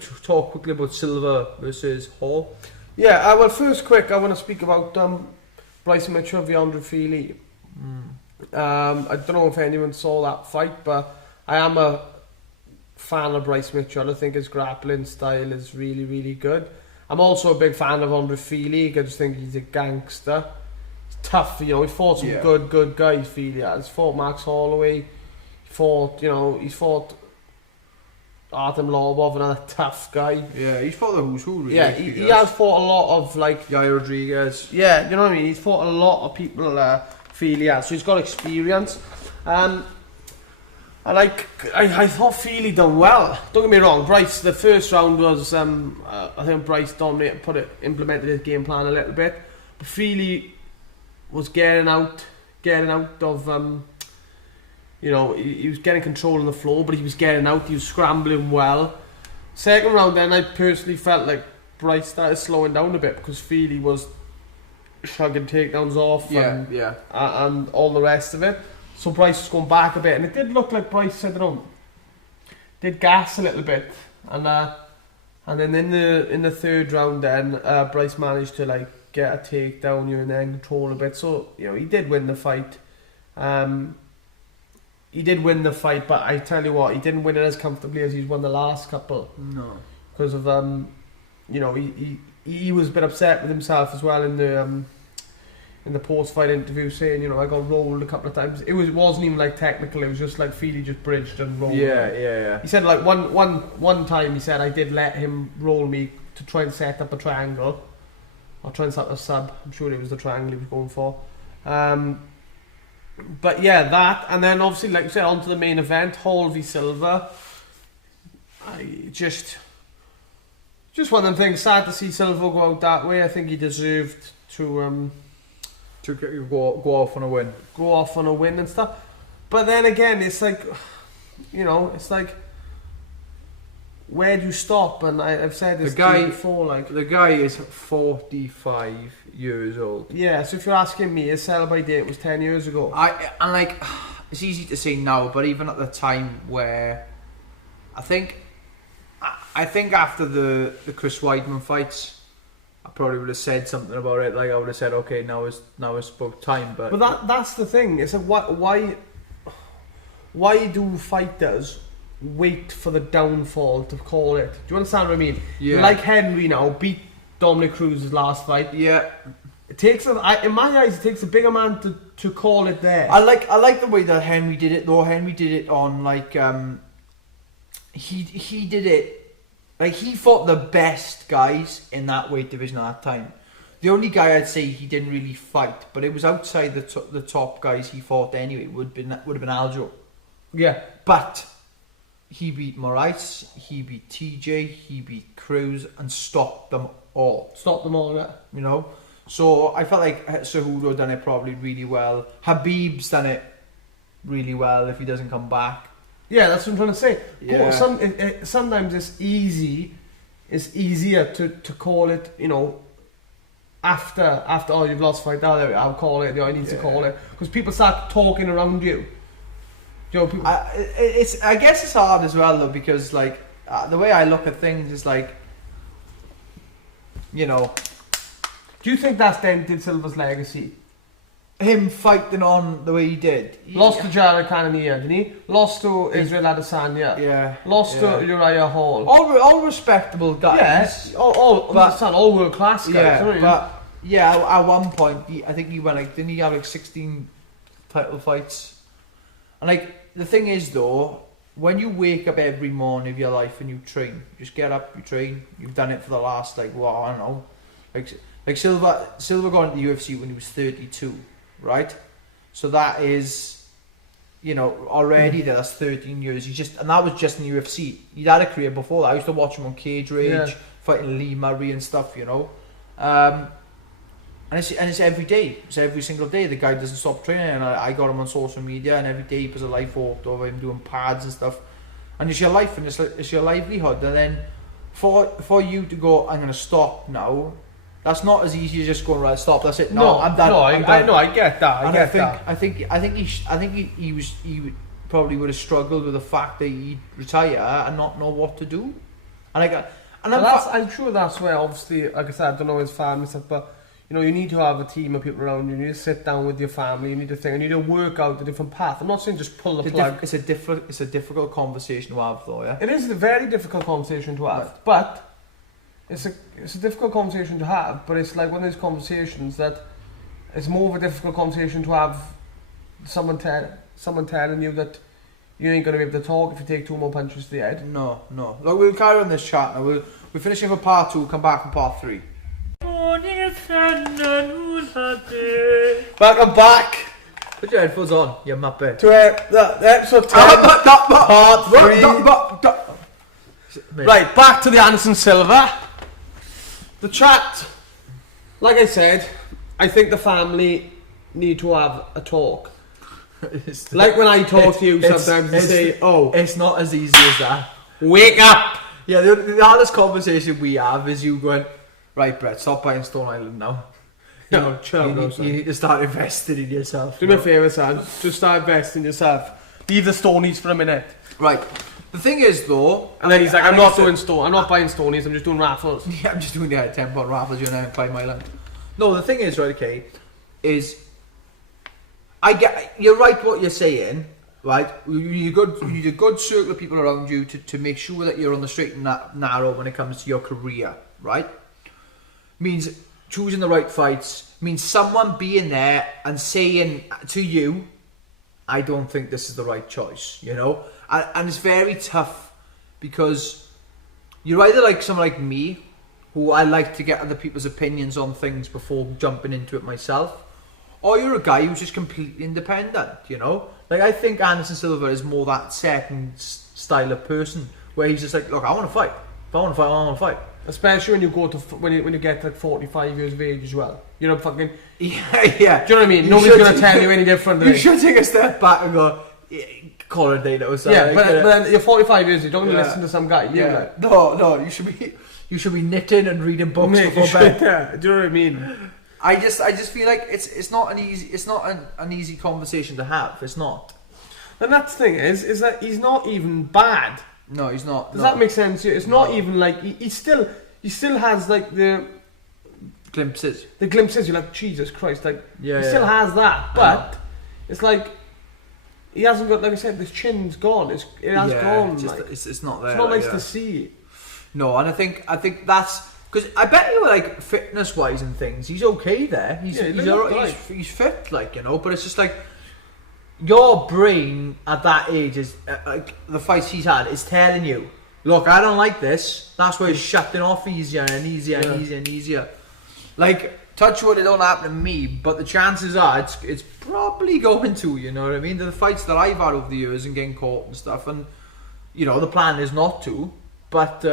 to talk quickly about Silva versus Hall? Yeah, well, first quick, I want to speak about Bryce Mitchell v. Fili. I don't know if anyone saw that fight, but I am a fan of Bryce Mitchell. I think his grappling style is really, really good. I'm also a big fan of Andre Fili. I just think he's a gangster. He's tough, he fought some good guys, Fili has. He's fought Max Holloway. He's fought Artem Lobov, another tough guy. Yeah, he's fought the who's who, really. Yeah, he has fought a lot of, like... Yair Rodriguez. Yeah, you know what I mean? He's fought a lot of people, Fili has, so he's got experience. I thought Fili done well. Don't get me wrong, Bryce, the first round was, I think Bryce implemented his game plan a little bit. But Fili was getting out of, he was getting control on the floor, but he was getting out, he was scrambling well. Second round then, I personally felt like Bryce started slowing down a bit, because Fili was shrugging takedowns off and all the rest of it. So Bryce was going back a bit, and it did look like Bryce, did gas a little bit, and then in the third round, then Bryce managed to get a takedown and then control a bit. So he did win the fight. But I tell you what, he didn't win it as comfortably as he's won the last couple. No, because of he was a bit upset with himself as well in the post-fight interview, saying, I got rolled a couple of times. It wasn't even technical. It was just Fili just bridged and rolled. Yeah. He said one time, he said, I did let him roll me to try and set up a triangle, or try and set up a sub. I'm sure it was the triangle he was going for. But yeah, that, and then obviously, like you said, on to the main event, Hall v Silva. I just one of them things. Sad to see Silva go out that way. I think he deserved to go off on a win. Go off on a win and stuff. But then again, it's like, it's like, where do you stop? And I've said this before. Like, the guy is 45 years old. Yeah. So if you're asking me, his sell-by date was 10 years ago. It's easy to say now, but even at the time where I think after the Chris Weidman fights, I probably would have said something about it. Like, I would have said, okay, now it's about time. But that's the thing. It's like, why do fighters wait for the downfall to call it? Do you understand what I mean? Yeah. Like Henry now beat Dominic Cruz's last fight. Yeah. It takes in my eyes, it takes a bigger man to call it there. I like the way that Henry did it though. Henry did it on like he did it like he fought the best guys in that weight division at that time. The only guy I'd say he didn't really fight, but it was outside the top guys he fought anyway. Would have been Aljo. Yeah, but he beat Moises, he beat TJ, he beat Cruz, and stopped them all. Yeah. So I felt like Cejudo done it probably really well. Habib's done it really well if he doesn't come back. Yeah, that's what I'm trying to say. Yeah. Sometimes it's easier to call it, after you've lost fight. I'll call it. I need to call it because people start talking around you. People. I guess it's hard as well though because like the way I look at things is like, Do you think that's dented Silvas' legacy? Him fighting on the way he did. Lost to Jared Cannonier, didn't he? Lost to Israel Adesanya. Yeah. Lost to Uriah Hall. All respectable guys. Yes. All world class guys. At one point, I think he went didn't he have 16 title fights? And the thing is though, when you wake up every morning of your life and you train, you just get up, you train. You've done it for the last I don't know, like Silva got into the UFC when he was 32, right? So that is, already that's 13 years. And that was just in the UFC. He'd had a career before that. I used to watch him on Cage Rage, fighting Lee Murray and stuff, And it's every day. It's every single day. The guy doesn't stop training, and I got him on social media, and every day he puts a life photo of him doing pads and stuff. And it's your life, and it's your livelihood. And then for you to go, I'm going to stop now. That's not as easy as just going right. Stop. That's it. No, I'm done. No, I'm done. I get that. I think he probably would have struggled with the fact that he'd retire and not know what to do. I'm sure that's where obviously, like I said, I don't know his family stuff, but you need to have a team of people around you. You need to sit down with your family. You need to think. You need to work out the different path. I'm not saying just pull the plug. It's a difficult conversation to have, though. Yeah. It is a very difficult conversation to have, but it's a difficult conversation to have. But it's like one of those conversations that it's more of a difficult conversation to have. Someone telling you that you ain't gonna be able to talk if you take 2 more punches to the head. No. Look, we'll carry on this chat now. We're finishing for part 2. We'll come back for part 3. Welcome back. Put your headphones on, you muppet. To episode 10, part 3. Right, back to the Anderson Silva. The chat, like I said, I think the family need to have a talk. Like when I talk to you sometimes, they say, it's not as easy as that. Wake up! Yeah, the hardest conversation we have is you going, right, Brett, stop buying Stone Island now. You need to start investing in yourself. Do me a favour, son. Just start investing in yourself. Leave the Stonies for a minute. Right. The thing is, though... And then he's like, I'm not buying Stonies, I'm just doing raffles. Yeah, I'm just doing £10 raffles, by my land. No, the thing is, right, okay, is... You're right what you're saying, right? You need a good circle of people around you to make sure that you're on the straight and narrow when it comes to your career, right? Means choosing the right fights, means someone being there and saying to you, I don't think this is the right choice, And it's very tough because you're either like someone like me, who I like to get other people's opinions on things before jumping into it myself, or you're a guy who's just completely independent, Like I think Anderson Silva is more that second style of person where he's just like, look, I want to fight. If I want to fight, I want to fight. Especially when you go to when you get to like 45 years of age as well. You know, fucking. Yeah, yeah. Do you know what I mean? Nobody's gonna tell you any different. You should take a step back and go, call it a day. That was but then you're 45 years. You don't listen to some guy. Yeah. No. You should be knitting and reading books before bed. Yeah. Do you know what I mean? I just feel like it's not an easy conversation to have. It's not. And that's the thing is that he's not even bad. No, he's not. Does that make sense? It's not even like he still has like the glimpses. The glimpses. You're like, Jesus Christ, like he yeah. still has that, but it's like he hasn't got, like I said, this chin's gone. It has gone. Just, like, it's not there. It's not nice to see. No, and I think that's because I bet you like fitness wise and things, he's okay there. He's fit, like, you know. But it's just like your brain at that age is like the fights he's had is telling you, look, I don't like this. That's why he's shutting off easier and easier and easier and easier. Like, touch wood, it don't happen to me, but the chances are it's probably going to, you know what I mean? The fights that I've had over the years and getting caught and stuff, and you know, the plan is not to, but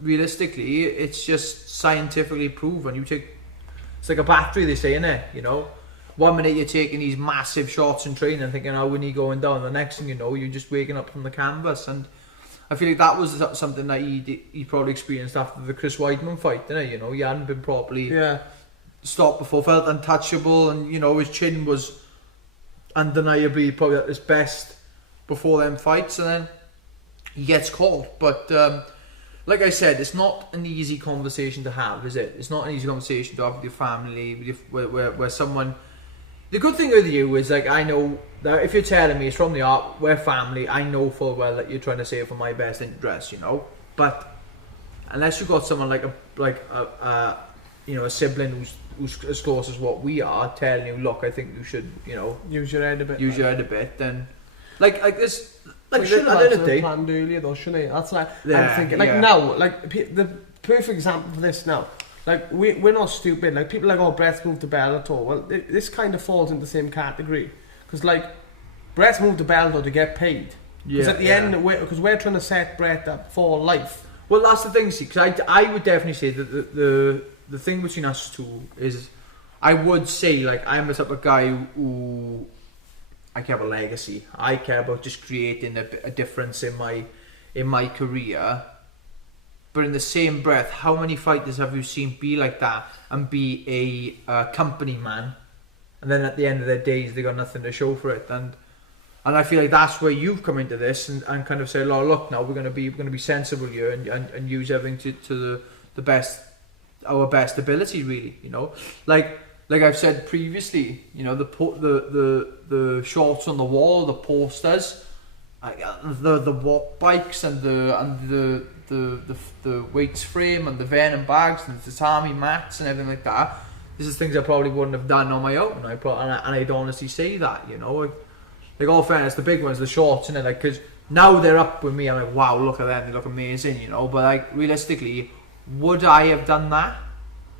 realistically, it's just scientifically proven. It's like a battery, they say, innit? You know, 1 minute you're taking these massive shots in training and thinking, how when he going down? The next thing you know, you're just waking up from the canvas. And I feel like that was something that he probably experienced after the Chris Weidman fight, didn't he? You know, he hadn't been properly stopped before, felt untouchable, and you know, his chin was undeniably probably at his best before them fights, and then he gets caught. But like I said, it's not an easy conversation to have, is it? It's not an easy conversation to have with your family, where someone. The good thing with you is, like, I know that if you're telling me it's from the art, we're family, I know full well that you're trying to say it for my best interest, you know. But unless you've got someone like a you know, a sibling who's as close as what we are, telling you, look, I think you should, you know, use your head a bit. Then like this, like should have planned earlier though, shouldn't he? That's like I'm thinking. Like now, like the perfect example for this now. Like we're not stupid. Like people like, oh, Brett's moved to Bellator. Well, this kind of falls into the same category because like Brett's moved to Bellator to get paid. Because at the end, because we're trying to set Brett up for life. Well, that's the thing, see. Because I would definitely say that the thing between us two is, I would say, like, I'm the type of guy who I care about legacy. I care about just creating a difference in my career. But in the same breath, how many fighters have you seen be like that and be a company man, and then at the end of their days they got nothing to show for it? And I feel like that's where you've come into this and kind of say, oh, look, now we're gonna be sensible here and use everything to the best, our best ability, really, you know. Like I've said previously, you know, the shorts on the wall, the posters, the walk bikes and the weights frame and the venom bags and the tatami mats and everything like that. This is things I probably wouldn't have done on my own. And I'd honestly say that, you know, like all fairness, the big ones, the shorts, and like, because now they're up with me. I'm like, wow, look at them, they look amazing, you know. But like, realistically, would I have done that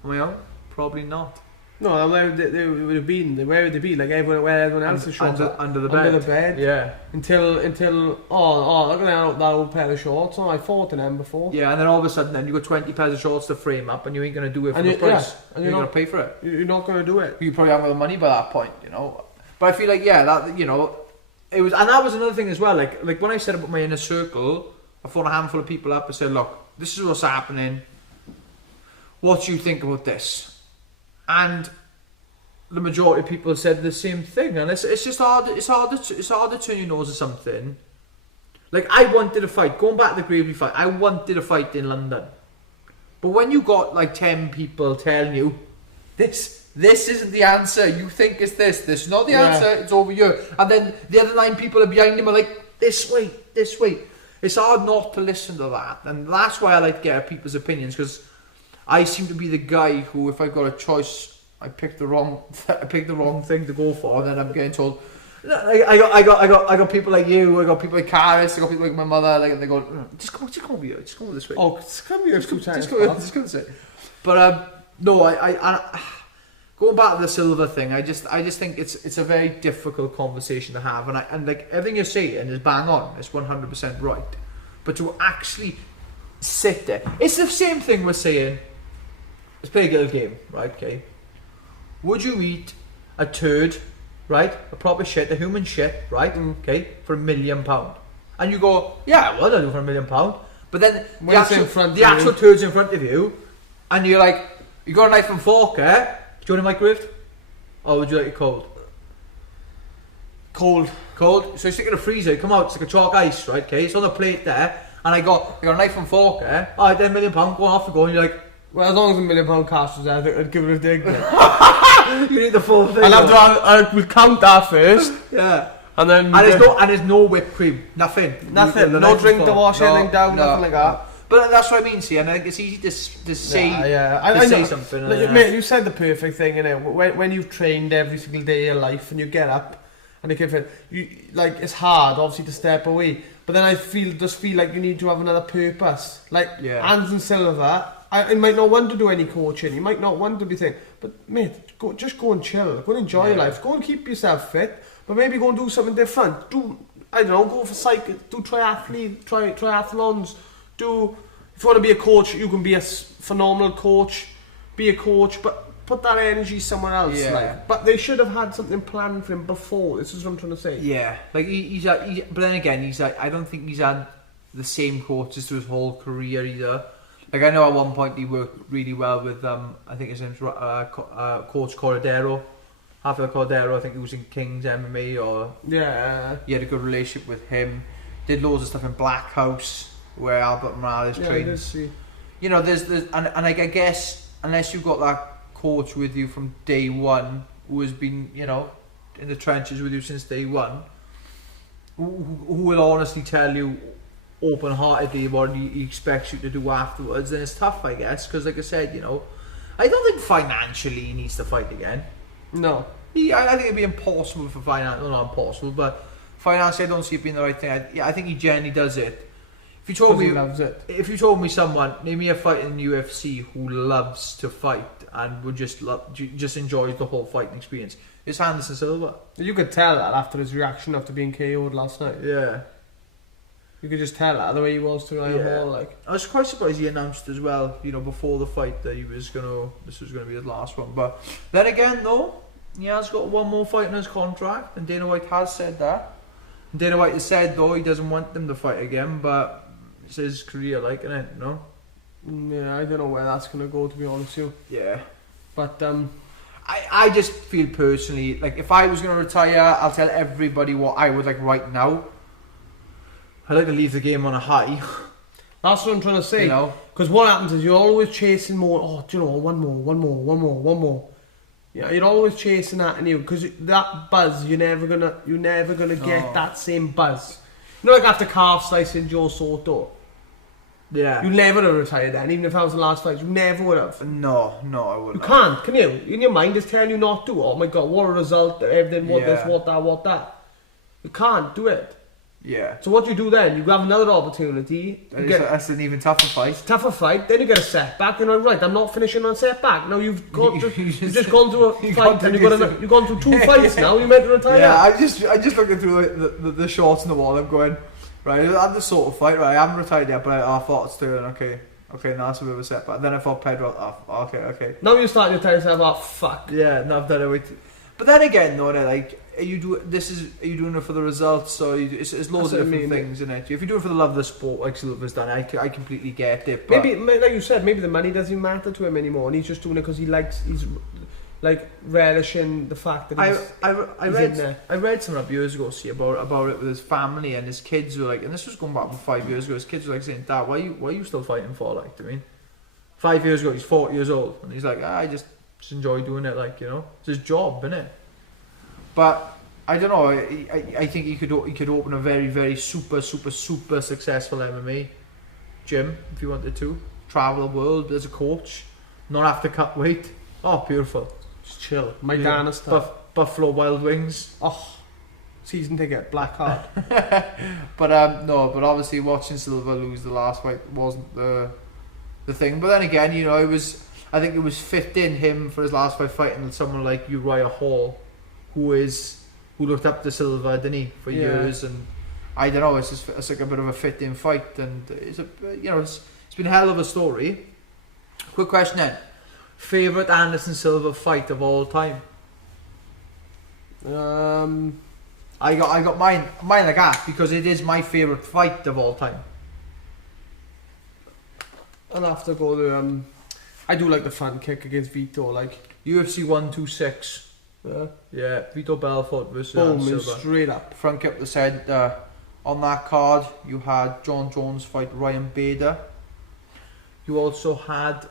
on my own? Probably not. No, where would they be? Like where everyone else's shorts under the bed. Yeah. Until look at that old pair of shorts. Oh, I fought in them before. Yeah, and then all of a sudden, then you got 20 pairs of shorts to frame up, and you ain't gonna do it for the price. Yeah, and you're gonna pay for it. You're not gonna do it. You probably haven't got the money by that point, you know. But I feel like that, you know, it was, and that was another thing as well. Like when I said about my inner circle, I phoned a handful of people up and said, look, this is what's happening. What do you think about this? And the majority of people said the same thing, and it's just hard. It's hard to turn your nose at something. Like, I wanted a fight. Going back to the Gravely fight, I wanted a fight in London. But when you got like 10 people telling you this isn't the answer, you think it's this is not the answer, it's over here, and then the other 9 people are behind him are like, this way. It's hard not to listen to that, and that's why I like to get people's opinions, because I seem to be the guy who, if I got a choice, I picked the wrong thing to go for, and then I'm getting told. I got people like you. I got people like Karis. I got people like my mother. Like, and they go, just come over here. Just come this way. Oh, just come here. Just come this way. But no, I going back to the Silva thing. I just think it's a very difficult conversation to have, and like everything you're saying is bang on. It's 100% right. but to actually sit there, it's the same thing we're saying. Let's play a little game, right? Okay. Would you eat a turd, right? A proper shit, a human shit, right? Okay, for £1 million, and you go, yeah, what would I do for £1 million? But then the actual turd's in front of you, and you're like, you got a knife and fork, eh? Do you want it microwaved, or would you like it cold? Cold. So you stick it in the freezer, you come out, it's like a chalk ice, right? Okay, it's on the plate there, and I got a knife and fork, eh? Alright, then £1 million, go off you go, and you're like, well, as long as £1 million cash was there, I think I'd give it a dig. you need the full thing. We'll count that first. Yeah. And then there's no whipped cream, nothing. No drink to wash anything down, nothing like that. But that's what I mean, see, and I think it's easy to say, say something. Mate, you said the perfect thing, innit? When you've trained every single day of your life and you get up and it's hard, obviously, to step away. But then I just feel like you need to have another purpose. Like, Hans and Silva, I might not want to do any coaching, you might not want to be thinking, but mate, just go and chill, go and enjoy your life, go and keep yourself fit, but maybe go and do something different. Go for cycling, do triathlons, if you want to be a coach, you can be a phenomenal coach, be a coach, but put that energy somewhere else. But they should have had something planned for him before. This is what I'm trying to say. Yeah, like but then again, I don't think he's had the same coaches through his whole career either. Like, I know at one point he worked really well with I think his name's Coach Corradero. Rafael Cordero, I think he was in King's MMA, or he had a good relationship with him. Did loads of stuff in Black House where Albert Morales trains. You know, there's and I guess unless you've got that coach with you from day one, who has been, you know, in the trenches with you since day one, who will honestly tell you open-heartedly what he expects you to do afterwards, then it's tough, I guess, because like I said, you know, I don't think financially he needs to fight again. No. I think it'd be impossible for finance. Well, not impossible, but financially I don't see it being the right thing. I think he genuinely does it. If you told me, he loves it. If you told me someone, name me a fighter in the UFC who loves to fight and would just enjoys the whole fighting experience, it's Anderson Silva. You could tell that after his reaction after being KO'd last night. Yeah. You could just tell that the way he was to Ryan Hall, like. I was quite surprised he announced as well, you know, before the fight that this was gonna be his last one. But then again, though, he has got one more fight in his contract, and Dana White has said that. And Dana White has said though he doesn't want them to fight again, but it's his career, like, isn't it? You know? Yeah, I don't know where that's gonna go, to be honest with you. Yeah. But I just feel personally like if I was gonna retire, I'll tell everybody what I would like right now. I'd like to leave the game on a high. That's what I'm trying to say. You know? Because what happens is you're always chasing more. Oh, do you know, one more. Yeah, you're always chasing that, and because that buzz, you're never gonna get that same buzz. You know, like after calf slicing Joe Soto. Yeah. You never have retired then, even if that was the last fight. You never would have. No, I wouldn't. You can't, can you? In your mind, it's telling you not to. Oh my God, what a result! Everything, what this, what that. You can't do it. Yeah. So what you do then? You have another opportunity. That's an even tougher fight. Tougher fight. Then you get a setback. You're like, right, I'm not finishing on setback. Now you've got you've just gone through a fight, and you've gone through two fights now. You're meant to retire. Yeah, I just looking through the shorts on the wall. I'm going, right, I'm the sort of fight. Right, I haven't retired yet, but I thought it's turning. Okay, now that's a bit of a setback. Then I thought Pedro. Okay. Now you're starting to tell yourself, oh fuck. Yeah, now I've done it. But then again, though, like. Are you doing it for the results, or it's loads of different things, isn't it? If you're doing it for the love of the sport, like Silva's done, I completely get it. But maybe, like you said, maybe the money doesn't matter to him anymore, and he's just doing it because he's like relishing the fact that he's in there. I read something up years ago, about it with his family, and his kids were like, and this was going back 5 years ago. His kids were like saying, "Dad, why are you still fighting for?" Like, I mean, 5 years ago, he's 40 years old, and he's like, I just enjoy doing it. Like, you know, it's his job, isn't it? But I don't know. I think he could open a very, very super successful MMA gym if he wanted to. Travel the world as a coach, not have to cut weight. Oh, beautiful. Just chill. Maidana stuff. Buffalo Wild Wings. Oh, season ticket, black card. But obviously watching Silva lose the last fight wasn't the thing. But then again, you know, I think it was fit in him for his last fight fighting someone like Uriah Hall, who looked up to Silva, didn't he, for years, and I don't know. It's like a bit of a fitting fight, and it's been a hell of a story. Quick question then: favorite Anderson Silva fight of all time? I got mine like that because it is my favorite fight of all time. I'll have to go to I do like the front kick against Vito, like UFC 126. Yeah, Vito Belfort versus boom, Silva. straight up. Front kick, they said on that card you had John Jones fight Ryan Bader. You also had,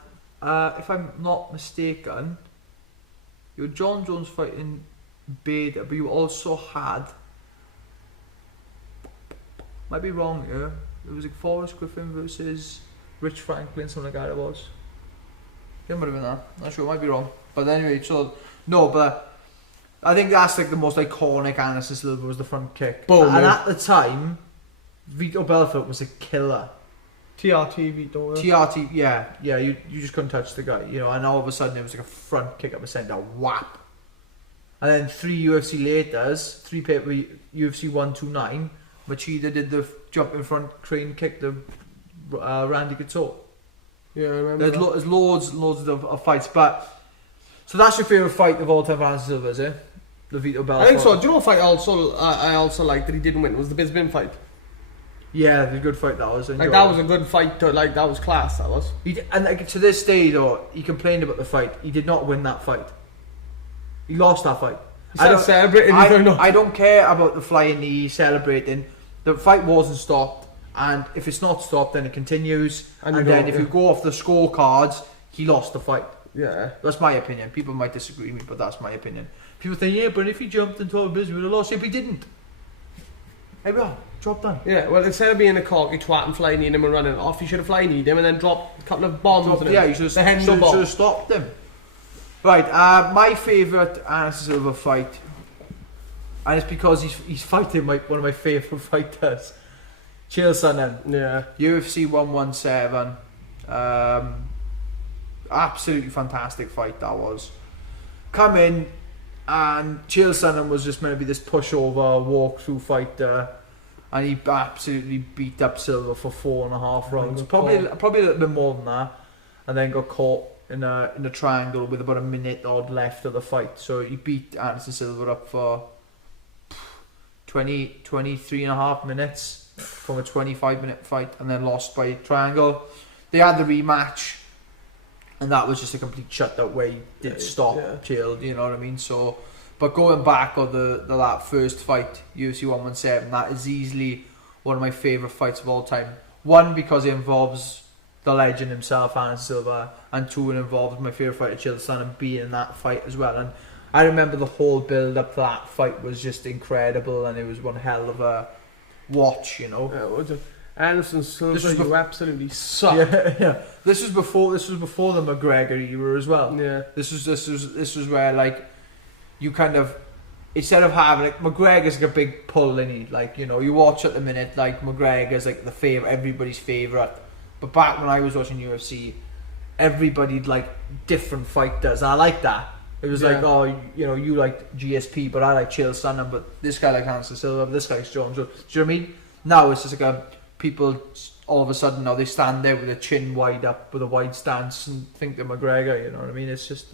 if I'm not mistaken, you had John Jones fighting Bader, but you also had, might be wrong here, it was like Forrest Griffin versus Rich Franklin, something like that it was. It might have been that, not sure, it might be wrong. But anyway, so, no, but I think that's like the most iconic Anderson Silva was the front kick. Boom, and at the time, Vito Belfort was a killer. TRT Vito. TRT, yeah, you just couldn't touch the guy, you know, and all of a sudden it was like a front kick up the centre, whap. And then 3 UFC laters, 3 paper UFC 129, Machida did the jump in front crane kick to Randy Couture. Yeah, I remember. There's loads of fights, but so that's your favourite fight of all time for Anderson Silva, is it? The Vito Belfort. I think so. Do you know what fight I also liked that he didn't win? It was the Bisbin fight. Yeah, the good fight that was. Like that was a good fight. Like that was class. That was. And like, to this day, though, he complained about the fight. He did not win that fight. He lost that fight. I don't care about the flying knee celebrating. The fight wasn't stopped, and if it's not stopped, then it continues. And then if you go off the scorecards, he lost the fight. Yeah, that's my opinion. People might disagree with me, but that's my opinion. People think, yeah, but if he jumped into a business, we would have lost. Yeah, but he didn't. Here we are. Job done. Yeah, well, instead of being a cocky twat and flying in him and running off, you should have flying in him and then dropped a couple of bombs. Yeah, you should have stopped him. Right, my favourite Anderson Silva fight, and it's because he's fighting one of my favourite fighters, Chael Sonnen. Yeah. UFC 117. Absolutely fantastic fight that was. Come in, and Chael Sonnen was just maybe this pushover, walk-through fighter. And he absolutely beat up Silva for 4.5 rounds. Probably a little bit more than that. And then got caught in a triangle with about a minute odd left of the fight. So he beat Anderson Silva up for 23.5 minutes from a 25-minute fight, and then lost by triangle. They had the rematch, and that was just a complete shutout where he did stop Chael, you know what I mean? So, but going back on that first fight, UFC 117, that is easily one of my favourite fights of all time. One, because it involves the legend himself, Anderson Silva, and 2, it involves my favourite fighter, Chael Sonnen, being in that fight as well. And I remember the whole build up to that fight was just incredible, and it was one hell of a watch, you know. Yeah, Anderson Silva, you absolutely suck. Yeah. This was before the McGregor era as well. Yeah. This was where, like, you kind of, instead of having, like, McGregor's like a big pull in it, like, you know, you watch at the minute, like, McGregor's like the favourite, everybody's favourite. But back when I was watching UFC, everybody'd like different fighters. I like that. It was like, oh, you know, you like GSP, but I like Chael Sonnen, but this guy like Anderson Silva, but this guy's Jones. Do you know what I mean? Now it's just like people all of a sudden now they stand there with a chin wide up with a wide stance and think they're McGregor. You know what I mean? It's just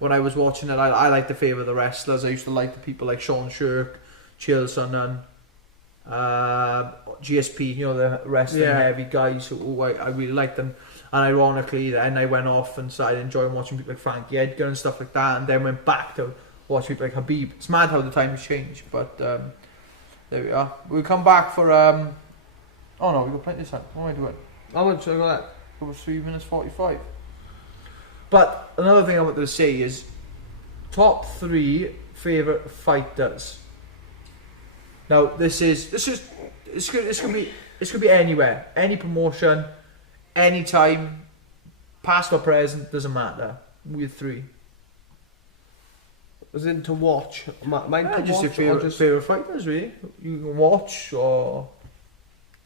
when I was watching it, I like to favour the wrestlers. I used to like the people like Sean Strickland, Chael Sonnen, GSP, you know, the wrestling heavy guys who I really liked them. And ironically, then I went off and started enjoying watching people like Frankie Edgar and stuff like that, and then went back to watch people like Habib. It's mad how the times change, but there we are. We'll come back for oh no, we've got plenty of time. What am I doing? How much have I got that? Over 3 minutes 45. But another thing I wanted to say is top 3 favourite fighters. Now this could be anywhere, any promotion, anytime, past or present, doesn't matter. We're 3. As in to watch? Mine to just watch, your or just favourite fighters, really. You can watch, or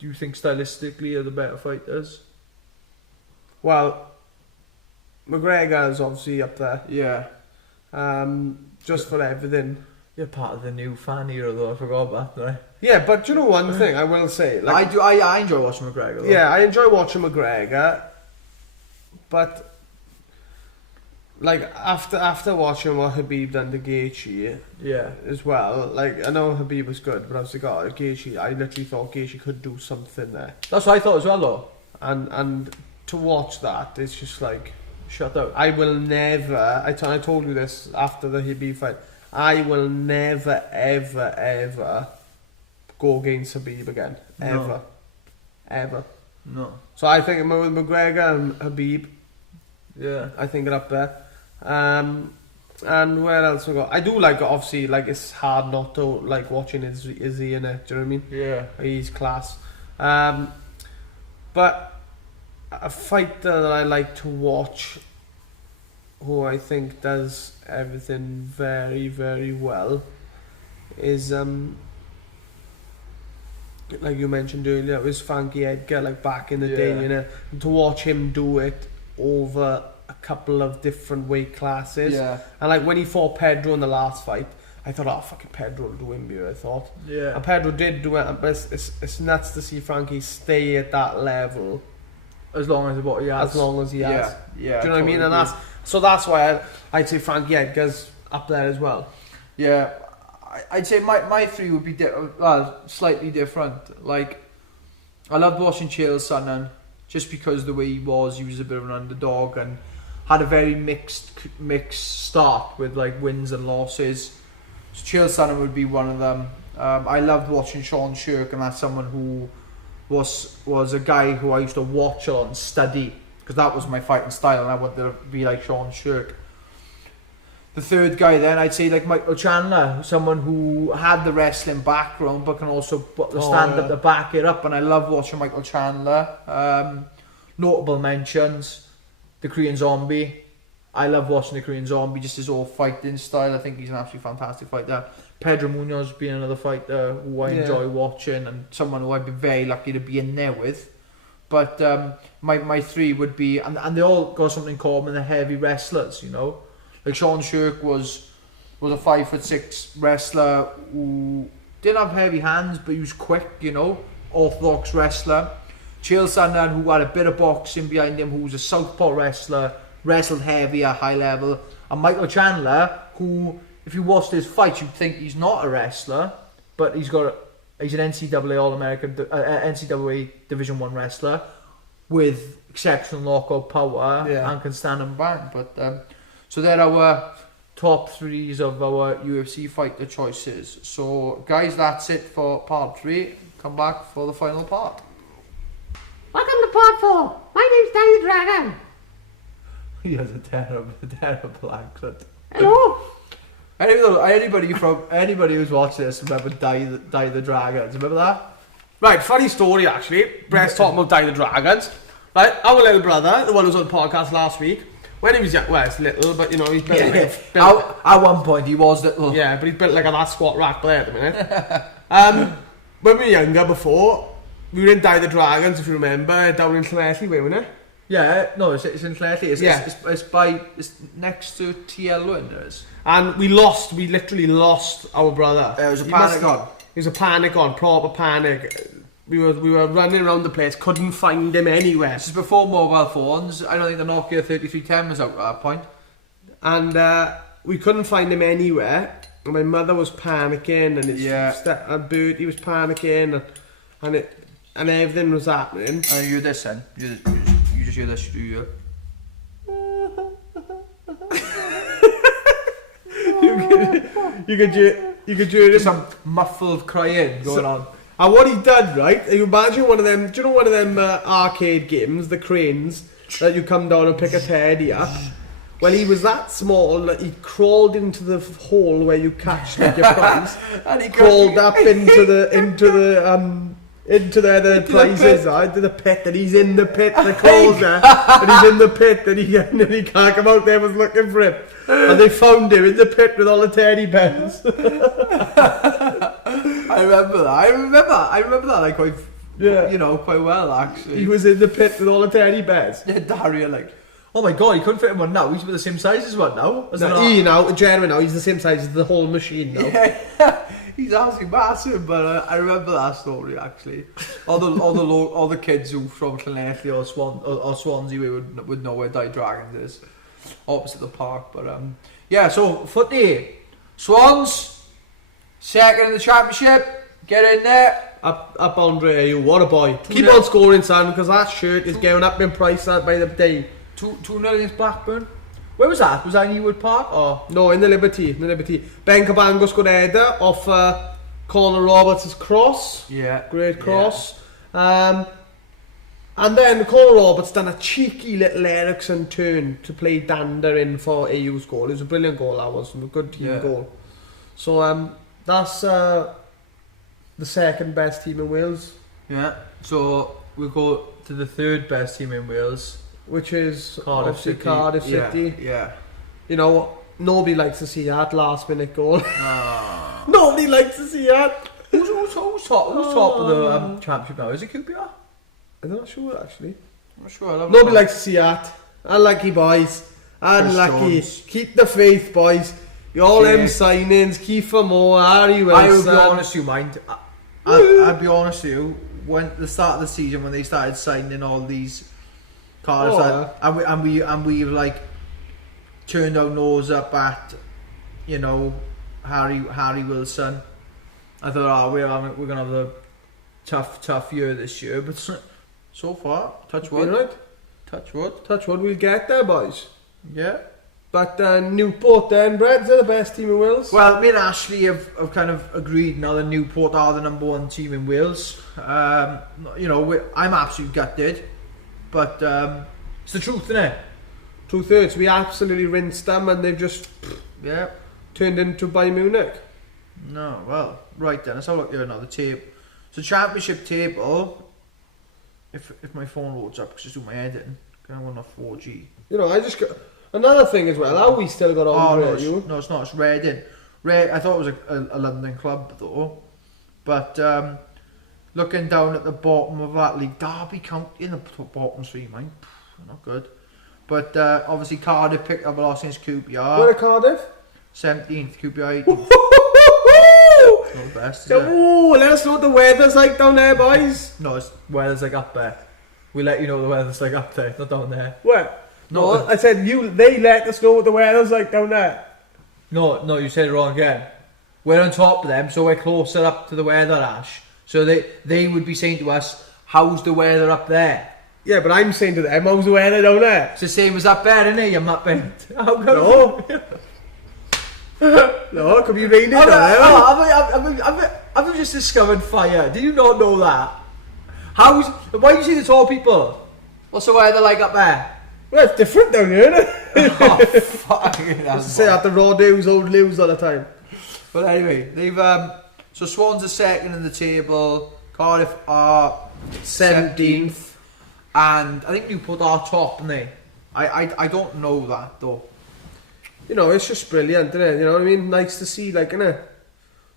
do you think stylistically are the better fighters? Well, McGregor is obviously up there. Yeah. Just for everything. You're part of the new fan era though, I forgot about that. Yeah, but do you know one thing I will say? Like, I enjoy watching McGregor though. Yeah, I enjoy watching McGregor, but like after watching what Habib done to Gaethje, as well. Like I know Habib was good, but I was like, oh, Gaethje. I literally thought Gaethje could do something there. That's what I thought as well, though. And to watch that, it's just like shut out. I will never. I told you this after the Habib fight. I will never, ever, ever go against Habib again. Ever. Ever. No. So I think with McGregor and Habib, I think they're up there. And where else we got? I do like, obviously, like it's hard not to like watching Izzy in it. Do you know what I mean? Yeah. He's class. But a fighter that I like to watch, who I think does everything very, very well, is like you mentioned earlier, it was Frankie Edgar, like back in the day, you know, and to watch him do it over a couple of different weight classes, and like when he fought Pedro in the last fight, I thought, oh fucking Pedro will do him here, I thought, and Pedro did do it, but it's nuts to see Frankie stay at that level as long as what he has. As long as he has. Yeah. Do you know what I mean? And that's why I'd say Frankie Edgar's up there as well. Yeah, I'd say my three would be slightly different. Like, I loved watching Chael Sonnen just because the way he was a bit of an underdog and had a very mixed start with like wins and losses. So Chael Sonnen would be one of them. I loved watching Sean Strickland, and that's someone who was a guy who I used to watch a lot and study, because that was my fighting style and I wanted to be like Sean Strickland. The third guy then, I'd say like Michael Chandler, someone who had the wrestling background but can also put the stand-up to back it up, and I love watching Michael Chandler. Notable mentions, the Korean Zombie. I love watching the Korean Zombie, just his whole fighting style. I think he's an absolutely fantastic fighter. Pedro Munoz being another fighter who I enjoy watching, and someone who I'd be very lucky to be in there with. But my three would be, and they all got something in common, they're heavy wrestlers, you know. Like Sean Strickland was a 5'6" wrestler who didn't have heavy hands, but he was quick, you know, orthodox wrestler. Chael Sonnen, who had a bit of boxing behind him, who was a southpaw wrestler, wrestled heavy at high level. And Michael Chandler, who, if you watched his fights, you'd think he's not a wrestler, but he's an NCAA All-American, NCAA Division 1 wrestler with exceptional knockout power and can stand and bang. But so they're our top threes of our UFC fighter choices. So guys, that's it for part 3. Come back for the final part. Welcome to part 4. My name's Danny the Dragon. He has a terrible accent. Hello. Anybody who's watched this remember Die the Dragons? Remember that? Right, funny story actually. Brett's talking about Die the Dragons. Right, our little brother, the one who was on the podcast last week, when he was young, well, it's little, but you know, he's built at one point he was little. Yeah, but he's built like a that squat rack there at the minute. When we were younger before, we were in Die the Dragons, if you remember, down in Llanelli, weren't it? Yeah, no, it's in Llanelli. It's next to TL Lewis. And we literally lost our brother. It was a panic on. It was a panic on, proper panic. We were running around the place, couldn't find him anywhere. This is before mobile phones. I don't think the Nokia 3310 was out at that point. And we couldn't find him anywhere. And my mother was panicking, and Bertie was panicking, and everything was happening. And you this then? You just hear this, you could hear some muffled crying going on. And what he did, right? You imagine one of them. Do you know one of them arcade games, the cranes that you come down and pick a teddy up? Well, he was that small that he crawled into the hole where you catch like, your prize, and he crawled up into the prize is, into the pit, and he's in the pit, the claws there, and he's in the pit, and he can't come out there, was looking for him. And they found him in the pit with all the teddy bears. I remember that like quite well actually. He was in the pit with all the teddy bears. Yeah, Daria like, Oh my god, he couldn't fit in one now. He's about the same size as one now. Jeremy now, he's the same size as the whole machine now. Yeah, he's actually massive, but I remember that story actually. All the kids who from Llanelli or Swansea would know where Die Dragons is, opposite the park. But yeah, so footy, Swans, second in the championship, get in there. Up Andre Ayew, what a boy. Keep on scoring, son, because that shirt is going up in price by the day. 2-0 against Blackburn. Where was that? Was that in Ewood Park? Or? No, in the Liberty. Ben Cabango's got a header off Conor Roberts' cross. Yeah. Great cross. Yeah. And then Conor Roberts done a cheeky little Ericsson turn to play dander in for Ayew's goal. It was a brilliant goal, that was. A good team goal. So that's the second best team in Wales. Yeah. So we'll go to the third best team in Wales, which is Cardiff City. Yeah. You know, nobody likes to see that last minute goal. Nobody likes to see that. Who's top of the championship now? Is it QPR? I'm not sure actually. I'm not sure. Nobody likes to see that. Unlucky boys. Unlucky. Keep the faith, boys. All them signings, Kiefer Moore, Harry Wilson. I will be honest with you, mind. I'll be honest with you. When the start of the season, when they started signing all these cards, and we like turned our nose up at, you know, Harry Wilson. I thought, we're gonna have a tough year this year, but so far, touch wood. Right. Touch wood. Touch wood. We'll get there, boys. Yeah. But Newport then, Brett, they're the best team in Wales. Well, me and Ashley have kind of agreed now that Newport are the number one team in Wales. You know, I'm absolutely gutted, but it's the truth, isn't it? 2/3. We absolutely rinsed them, and they've just turned into Bayern Munich. No, well, right then. Let's have a look here now. The tape. So championship table. If my phone loads up, because it's doing my editing, I want a 4G. You know, I just got. Another thing as well, how we still got on no, it's not. It's Reading. I thought it was a London club though. But looking down at the bottom of that league, Derby County in the bottom three, mine. Not good. But obviously Cardiff picked up a loss against QPR. Where are Cardiff? 17th, QPR 18th. Not the best, is it? Oh, let us know what the weather's like down there, boys. No, it's weather's like up there. We let you know the weather's like up there, not down there. Where? No, I said they let us know what the weather's like down there. No, you said it wrong again. We're on top of them, so we're closer up to the weather, Ash. So they would be saying to us, how's the weather up there? Yeah, but I'm saying to them, how's the weather down there? It's the same as up there, isn't it, you muppet? No. No, it could be raining down there. I've just discovered fire. Did you not know that? Why do you see the tall people? What's the weather like up there? Well, it's different down here, isn't it? Oh, fuck. Say that the raw news, old news all the time. But anyway, they've so Swans are second in the table, Cardiff are 17th, and I think Newport are top, aren't they? I don't know that though. You know, it's just brilliant, isn't it? You know what I mean? Nice to see, like, innit?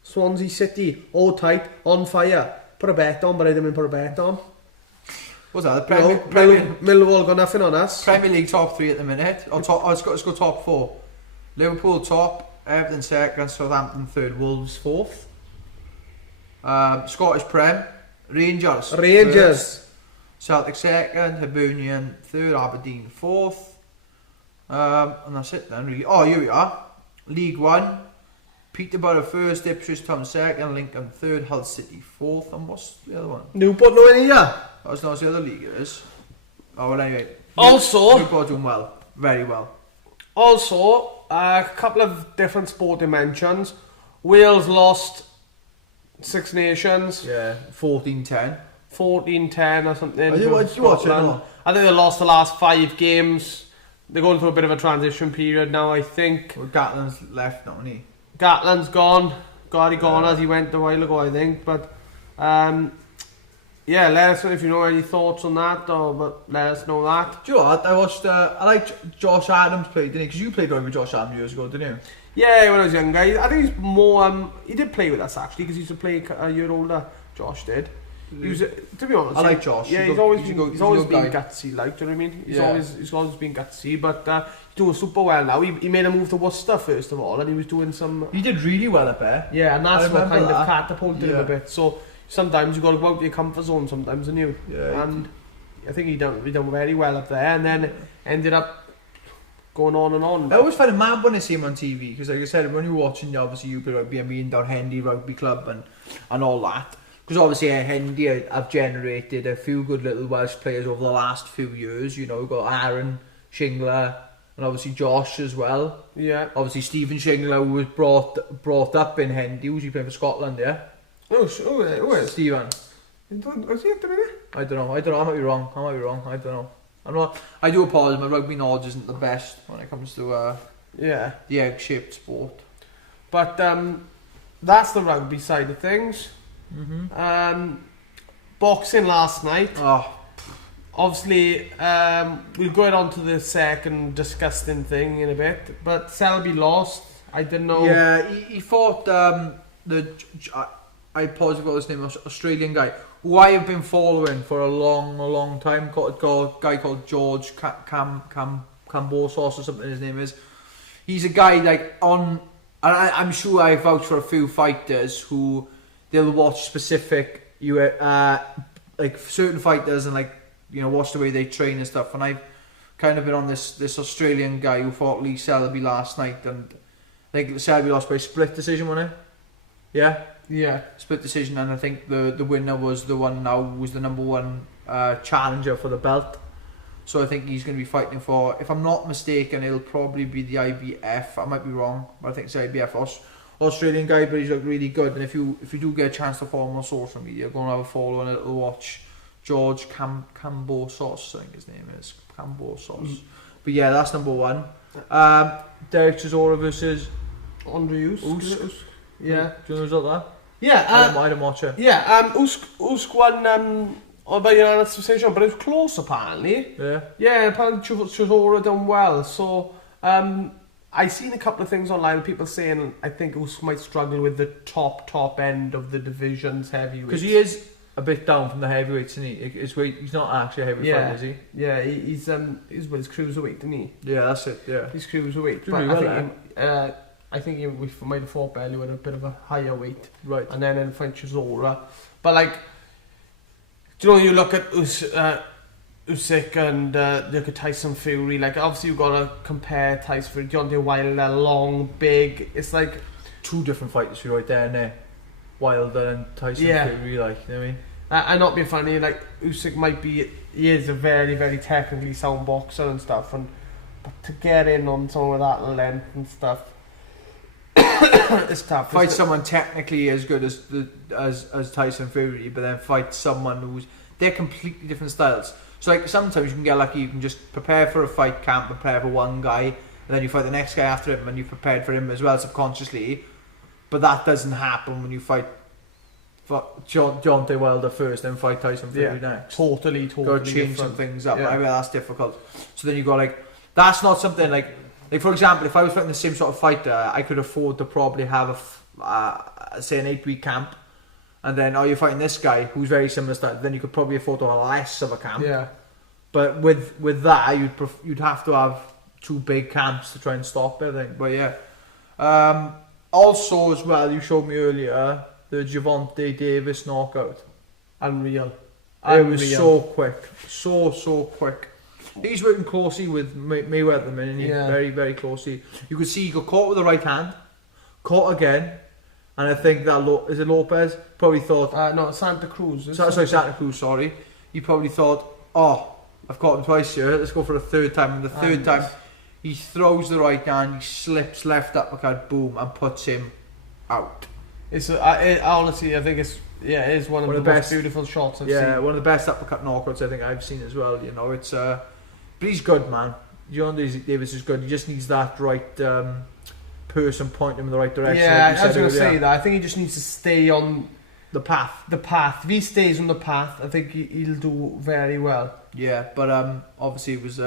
Swansea City, all tight, on fire. Put a bet on, but I didn't put a bet on. What's that? Millwall got nothing on us. Premier League top 3 at the minute. Let's go top 4. Liverpool top, Everton second, Southampton third, Wolves fourth. Scottish Prem, Rangers. First, Celtic second, Hibernian third, Aberdeen fourth. And that's it then, really. Oh, here we are. League 1. Peterborough first, Ipswich Town second, Lincoln third, Hull City fourth, and what's the other one? Newport no any here. That's not the other league it is. Oh well, anyway. Also, Newport doing well, very well. Also, a couple of different sporting mentions. Wales lost Six Nations. Yeah, 14-10. 14-10 or something. Did you watch it? No? I think they lost the last 5 games. They're going through a bit of a transition period now, I think. Well, Gatland's left now, isn't he? Gatland's gone. He gone as he went a while ago, I think. But yeah, let us know if you know any thoughts on that, but let us know that. Do you know what? I watched. I like Josh Adams played, didn't he? Because you played with Josh Adams years ago, didn't you? Yeah, when I was younger. I think he's more. He did play with us actually, because he used to play a year older. Josh did. He was, to be honest, I like Josh. Yeah, he's always been gutsy. Like, do you know what I mean? He's always been gutsy, but he's doing super well now. He made a move to Worcester first of all, and he was doing some. He did really well up there. Yeah, and that's what kind of catapulted him a bit. So sometimes you got to go out of your comfort zone. Sometimes, and you. Yeah. And I think he done very well up there, and then ended up going on and on. I always find it mad when I see him on TV because, like I said, when you're watching, obviously UK Rugby and being down Hendy Rugby Club and all that. Because obviously Hendy have generated a few good little Welsh players over the last few years. You know, we've got Aaron Shingler and obviously Josh as well. Yeah. Obviously Stephen Shingler was brought up in Hendy. Was he playing for Scotland? Yeah. Oh, Stephen. Was he at the minute? I don't know. I might be wrong. I don't know. I do apologise. My rugby knowledge isn't the best when it comes to the egg-shaped sport. But that's the rugby side of things. Boxing last night. Obviously, we'll go on to the second disgusting thing in a bit. But Selby lost. I didn't know. Yeah, he fought I apologize for his name, Australian guy who I have been following for a long time. A guy called George Cambosos or something his name is. He's a guy like on. I'm sure I vouch for a few fighters who they'll watch specific like certain fighters and like watch the way they train and stuff. And I've kind of been on this Australian guy who fought Lee Selby last night, and I think Selby lost by split decision, wasn't it? Yeah, split decision, and I think the winner was the number one challenger for the belt. So I think he's going to be fighting for, if I'm not mistaken, it'll probably be the IBF. I might be wrong, but I think it's IBF. Australian guy, but he's looked really good. And if you do get a chance to follow him on social media, go and have a follow and a little watch. George Cambosos, I think his name is Cambosos. But yeah, that's number one. Derek Chisora versus Andre Usyk. Yeah. Do you know the result of that? Yeah. I didn't watch it. Yeah. Usyk won by unanimous decision, but it was close apparently. Yeah. Yeah. Apparently Chisora done well. So I seen a couple of things online with people saying I think Usyk might struggle with the top end of the division's heavyweights. Because he is a bit down from the heavyweights, isn't he? He's not actually a heavyweight fighter, is he? Yeah, he's cruiserweight, isn't he? Yeah, that's it. Yeah, he's cruiserweight. But I think he might have fought Bellew at a bit of a higher weight, right? And then in fight Chisora. But like, do you know, you look at Usyk and look at Tyson Fury. Like, obviously you've got to compare Tyson Fury, Deontay Wilder, long, big. It's like two different fighters right there and there. Wilder and Tyson Fury, like, you know what I mean? And not being funny, like Usyk he is a very, very technically sound boxer and stuff, but to get in on some of that length and stuff, it's tough. Fight someone technically as good as Tyson Fury, but then fight someone they're completely different styles. So like sometimes you can get lucky, you can just prepare for a fight camp, prepare for one guy, and then you fight the next guy after him, and you've prepared for him as well subconsciously. But that doesn't happen when you fight Deontay Wilder first, then fight Tyson Fury next. Totally got to change some things up. I mean, that's difficult. So then you got that's not something like for example, if I was fighting the same sort of fighter, I could afford to probably have say an 8-week camp, and then you're fighting this guy who's very similar style. Then you could probably afford to have less of a camp. Yeah. But with that, you'd have to have 2 big camps to try and stop everything. But yeah. Also, as well, you showed me earlier the Gervonta Davis knockout. Unreal. It was so quick. So quick. He's working closely with Mayweather at the minute. Yeah. Very, very closely. You could see he got caught with the right hand. Caught again. And I think that, is it Lopez? Probably thought... no, Santa Cruz. Santa Cruz, sorry. He probably thought, I've caught him twice here. Let's go for a third time. And the third time... He throws the right hand, he slips left uppercut, boom, and puts him out. It's honestly, I think it is one of the most beautiful shots I've seen. Yeah, one of the best uppercut knockouts I think I've seen as well. You know, it's but he's good, man. Deontay Davis is good. He just needs that right person pointing him in the right direction. Yeah, I was going to say that. I think he just needs to stay on the path. If he stays on the path, I think he'll do very well. Yeah, but obviously it was.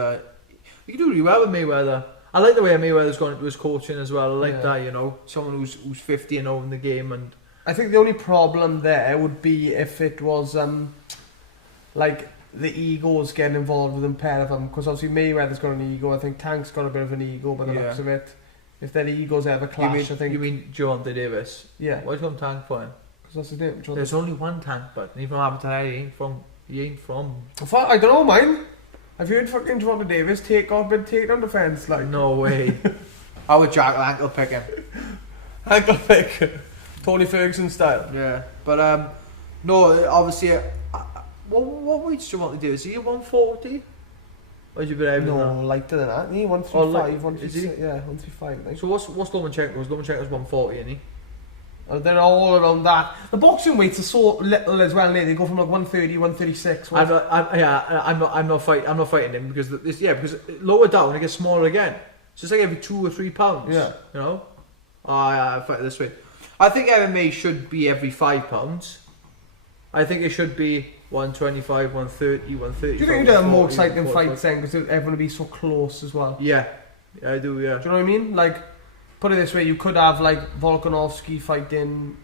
He can do really well with Mayweather. I like the way Mayweather's gone into his coaching as well. I like that, you know, someone who's 50 and 0 in the game, and I think the only problem there would be if it was like the egos getting involved with the pair of them, because obviously Mayweather's got an ego. I think Tank's got a bit of an ego by the looks of it. If their egos ever clash, I think. You mean Gervonta Davis? Yeah. Why is he Tank for him? Because that's his name. There's only one Tank, but even Aberdeen he ain't from. I don't know, man. I've heard fucking Gervonta Davis been taken on defence, like. No way. I would Jack ankle pick him. Ankle pick. Tony Ferguson style. Yeah, but no, obviously, what weight do you want to do? Is he a 140? Or is he a bit heavier than that? No, lighter than that. He 135, 136. he? Yeah, 135. I think. So what's Lomachenko's? Lomachenko's 140, isn't he? They're all around that. The boxing weights are so little as well. They go from like 130, 136. I'm not fighting him because because lower down it gets smaller again. So it's like every 2 or 3 pounds. Yeah. You know. I fight this way. I think MMA should be every 5 pounds. I think it should be 125, 130, 130. Do you think you'd have more exciting fights then because everyone would be so close as well? Yeah, I do. Yeah. Do you know what I mean? Like, put it this way: you could have like Volkanovski fighting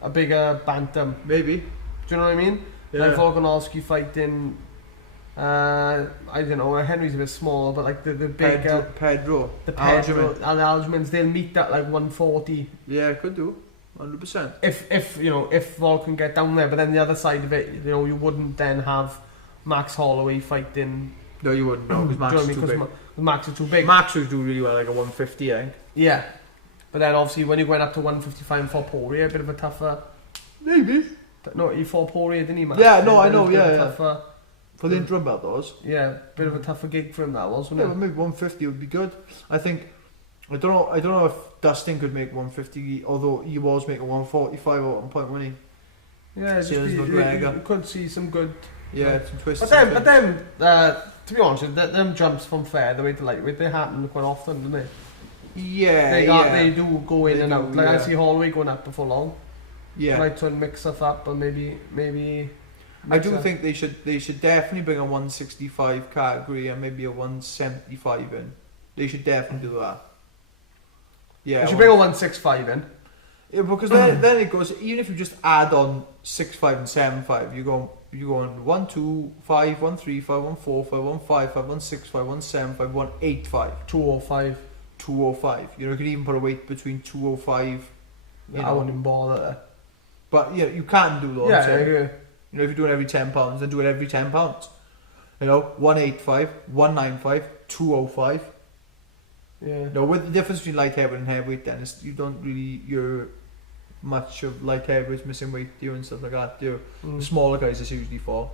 a bigger bantam. Maybe. Do you know what I mean? Yeah. Like Volkanovski fighting. I don't know. Henry's a bit small, but like the big Pedro, and the Aljamins, they'll meet at like 140. Yeah, could do 100%. If Volkan get down there, but then the other side of it, you wouldn't then have Max Holloway fighting. No, you wouldn't. No, because Max is too big. Max is too big. Max would do really well, like a 150, I think. Yeah, but then obviously when you went up to 155 and fought Poirier, a bit of a tougher. Maybe. No, you fought Poirier, didn't he, Max? Yeah, no, I know. Yeah. Tougher, for the interim belt, those. Yeah, bit of a tougher gig for him that was, wasn't Yeah, it? but maybe 150 would be good. I don't know if Dustin could make 150, although he was making 145 at one point, wasn't he? Yeah, you could see some good. Yeah, some twists. But then, to be honest, them jumps from featherweight to lightweight, they happen quite often, don't they? Yeah, they do go in and out. Like I see Holloway going up before long. Yeah, Like to mix stuff up, but maybe. I do think they should definitely bring a 165 category and maybe a 175 in. They should definitely do that. Yeah, they should bring a 165 in. Yeah, because then it goes. Even if you just add on 6'5" and 7'5", you're going 1, 2, 5, 1, 3, 5, 1, 4, 5, 1, 5, 5, 1, 6, 5, 1, 7, 5, 1, 8, 5, 205. 205. You could even put a weight between 205. I wouldn't even bother. But you can do those. Yeah, I agree. If you're doing every 10 pounds, then do it every 10 pounds. 185, 195, 205. Yeah. No, with the difference between light heavyweight and heavyweight, then is you're much of light heavyweights missing weight, do you, and stuff like that, do you? The smaller guys is usually for.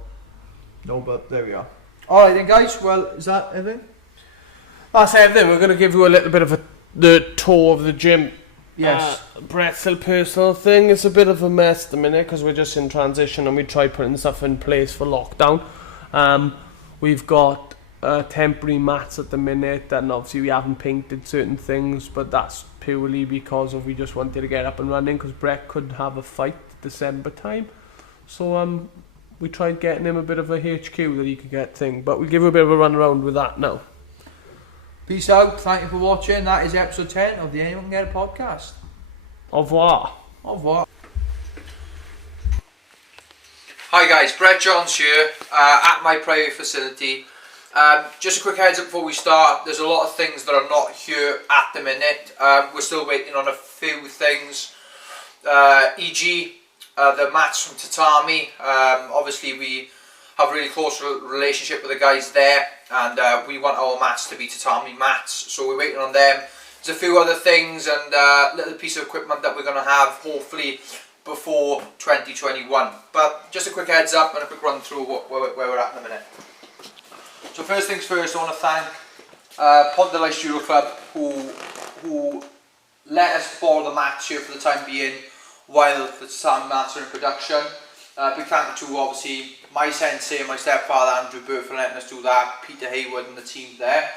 No, but there we are. Alright then, guys, well, is that everything? That's everything. We're going to give you a little bit of the tour of the gym. Yes. Brett's still personal thing. It's a bit of a mess at the minute because we're just in transition and we tried putting stuff in place for lockdown. We've got temporary mats at the minute, and obviously we haven't painted certain things, but that's purely because we just wanted to get up and running because Brett could have a fight December time. So we tried getting him a bit of a HQ that he could get thing, but we'll give you a bit of a run around with that now. Peace out. Thank you for watching. That is episode 10 of the Anyone Can Get It podcast. Au revoir. Au revoir. Hi guys, Brett Johns here at my private facility. Just a quick heads up before we start. There's a lot of things that are not here at the minute. We're still waiting on a few things, e.g. The mats from Tatami. Obviously we have a really close relationship with the guys there, and we want our mats to be Tatami mats, so we're waiting on them. There's a few other things and little piece of equipment that we're going to have hopefully before 2021. But just a quick heads up and a quick run through where we're at in a minute. So first things first, I want to thank Ponte Light Studio Club who let us borrow the mats here for the time being while the Tatami mats are in production. Big thank you to obviously my sensei and my stepfather Andrew Burr for letting us do that, Peter Hayward and the team there.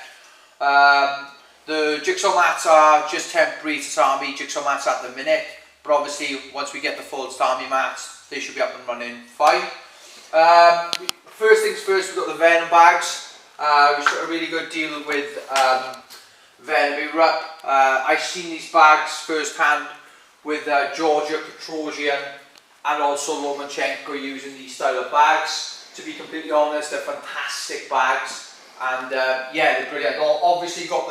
The jigsaw mats are just temporary Tatami jigsaw mats at the minute, but obviously once we get the full Tatami mats they should be up and running fine. First things first, we've got the Venom bags. We got a really good deal with Venom Europe. I've seen these bags first hand with Georgia Petrosian and also Lomachenko using these style of bags. To be completely honest, they're fantastic bags, and yeah, they're brilliant. Obviously got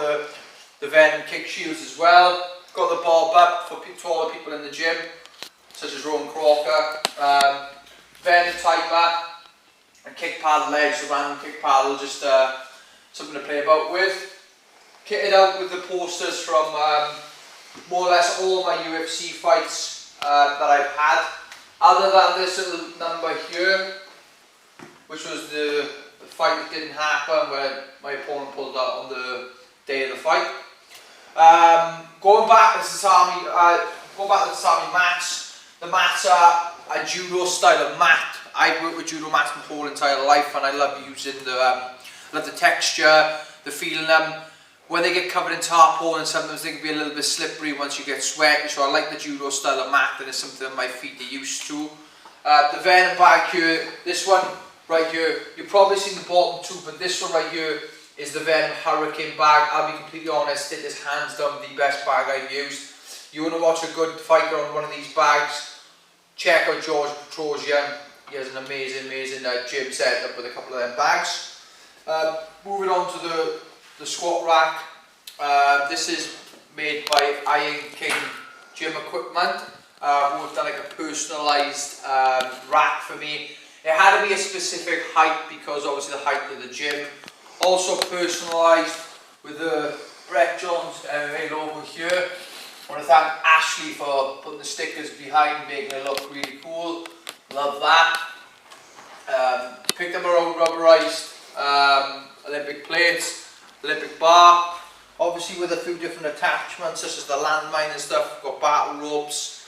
the Venom kick shields as well. Got the bob up for to all the people in the gym, such as Rowan Crocker. Venom timer and kick paddle legs, so random kick paddle, just something to play about with. Kitted out with the posters from more or less all my UFC fights that I've had, other than this little number here, which was the fight that didn't happen where my opponent pulled out on the day of the fight. Going back to the Sasami mats. The mats are a judo style of mat. I've worked with judo mats my whole entire life, and I love using love the texture, the feeling them. When they get covered in tarpaulin, sometimes they can be a little bit slippery once you get sweaty, so I like the judo style of mat, and it's something that my feet are used to. The Venom bag here, this one right here, you've probably seen the bottom two, but this one right here is the Venom Hurricane bag. I'll be completely honest, it is hands down the best bag I've used. You want to watch a good fighter on one of these bags, check out George Petrosian. He has an amazing gym setup with a couple of them bags. Moving on to the squat rack. This is made by Iron King Gym Equipment, who have done like a personalised rack for me. It had to be a specific height because obviously the height of the gym. Also personalised with the Brett Jones MMA logo here. I want to thank Ashley for putting the stickers behind, making it look really cool. Love that. Picked up our own rubberized Olympic plates, Olympic bar. Obviously with a few different attachments such as the landmine and stuff. We've got battle ropes.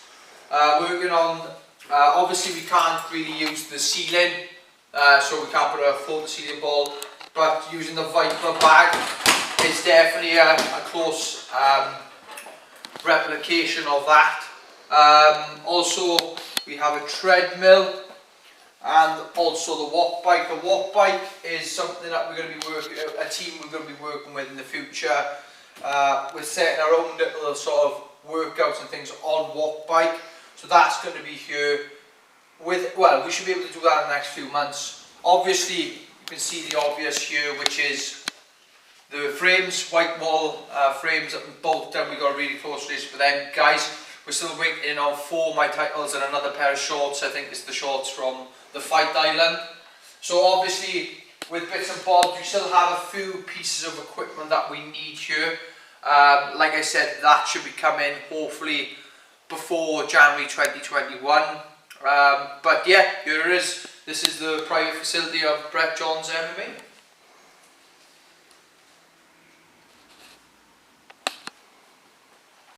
Working on, obviously we can't really use the ceiling, so we can't put a float ceiling ball, but using the Viper bag is definitely a close replication of that. Also we have a treadmill and also the walk bike. The walk bike is something that we're going to be working, a team we're going to be working with in the future. We're setting our own little sort of workouts and things on walk bike, so that's going to be here with, well, we should be able to do that in the next few months. Obviously you can see the obvious here, which is the frames, white wall frames up in Bolton. We got a really close race for them guys. We're still waiting on 4 my titles and another pair of shorts. I think it's the shorts from the Fight Island. So obviously with bits and bobs we still have a few pieces of equipment that we need here. Like I said, that should be coming hopefully before January 2021. But yeah, here it is. This is the private facility of Brett Jones MMA.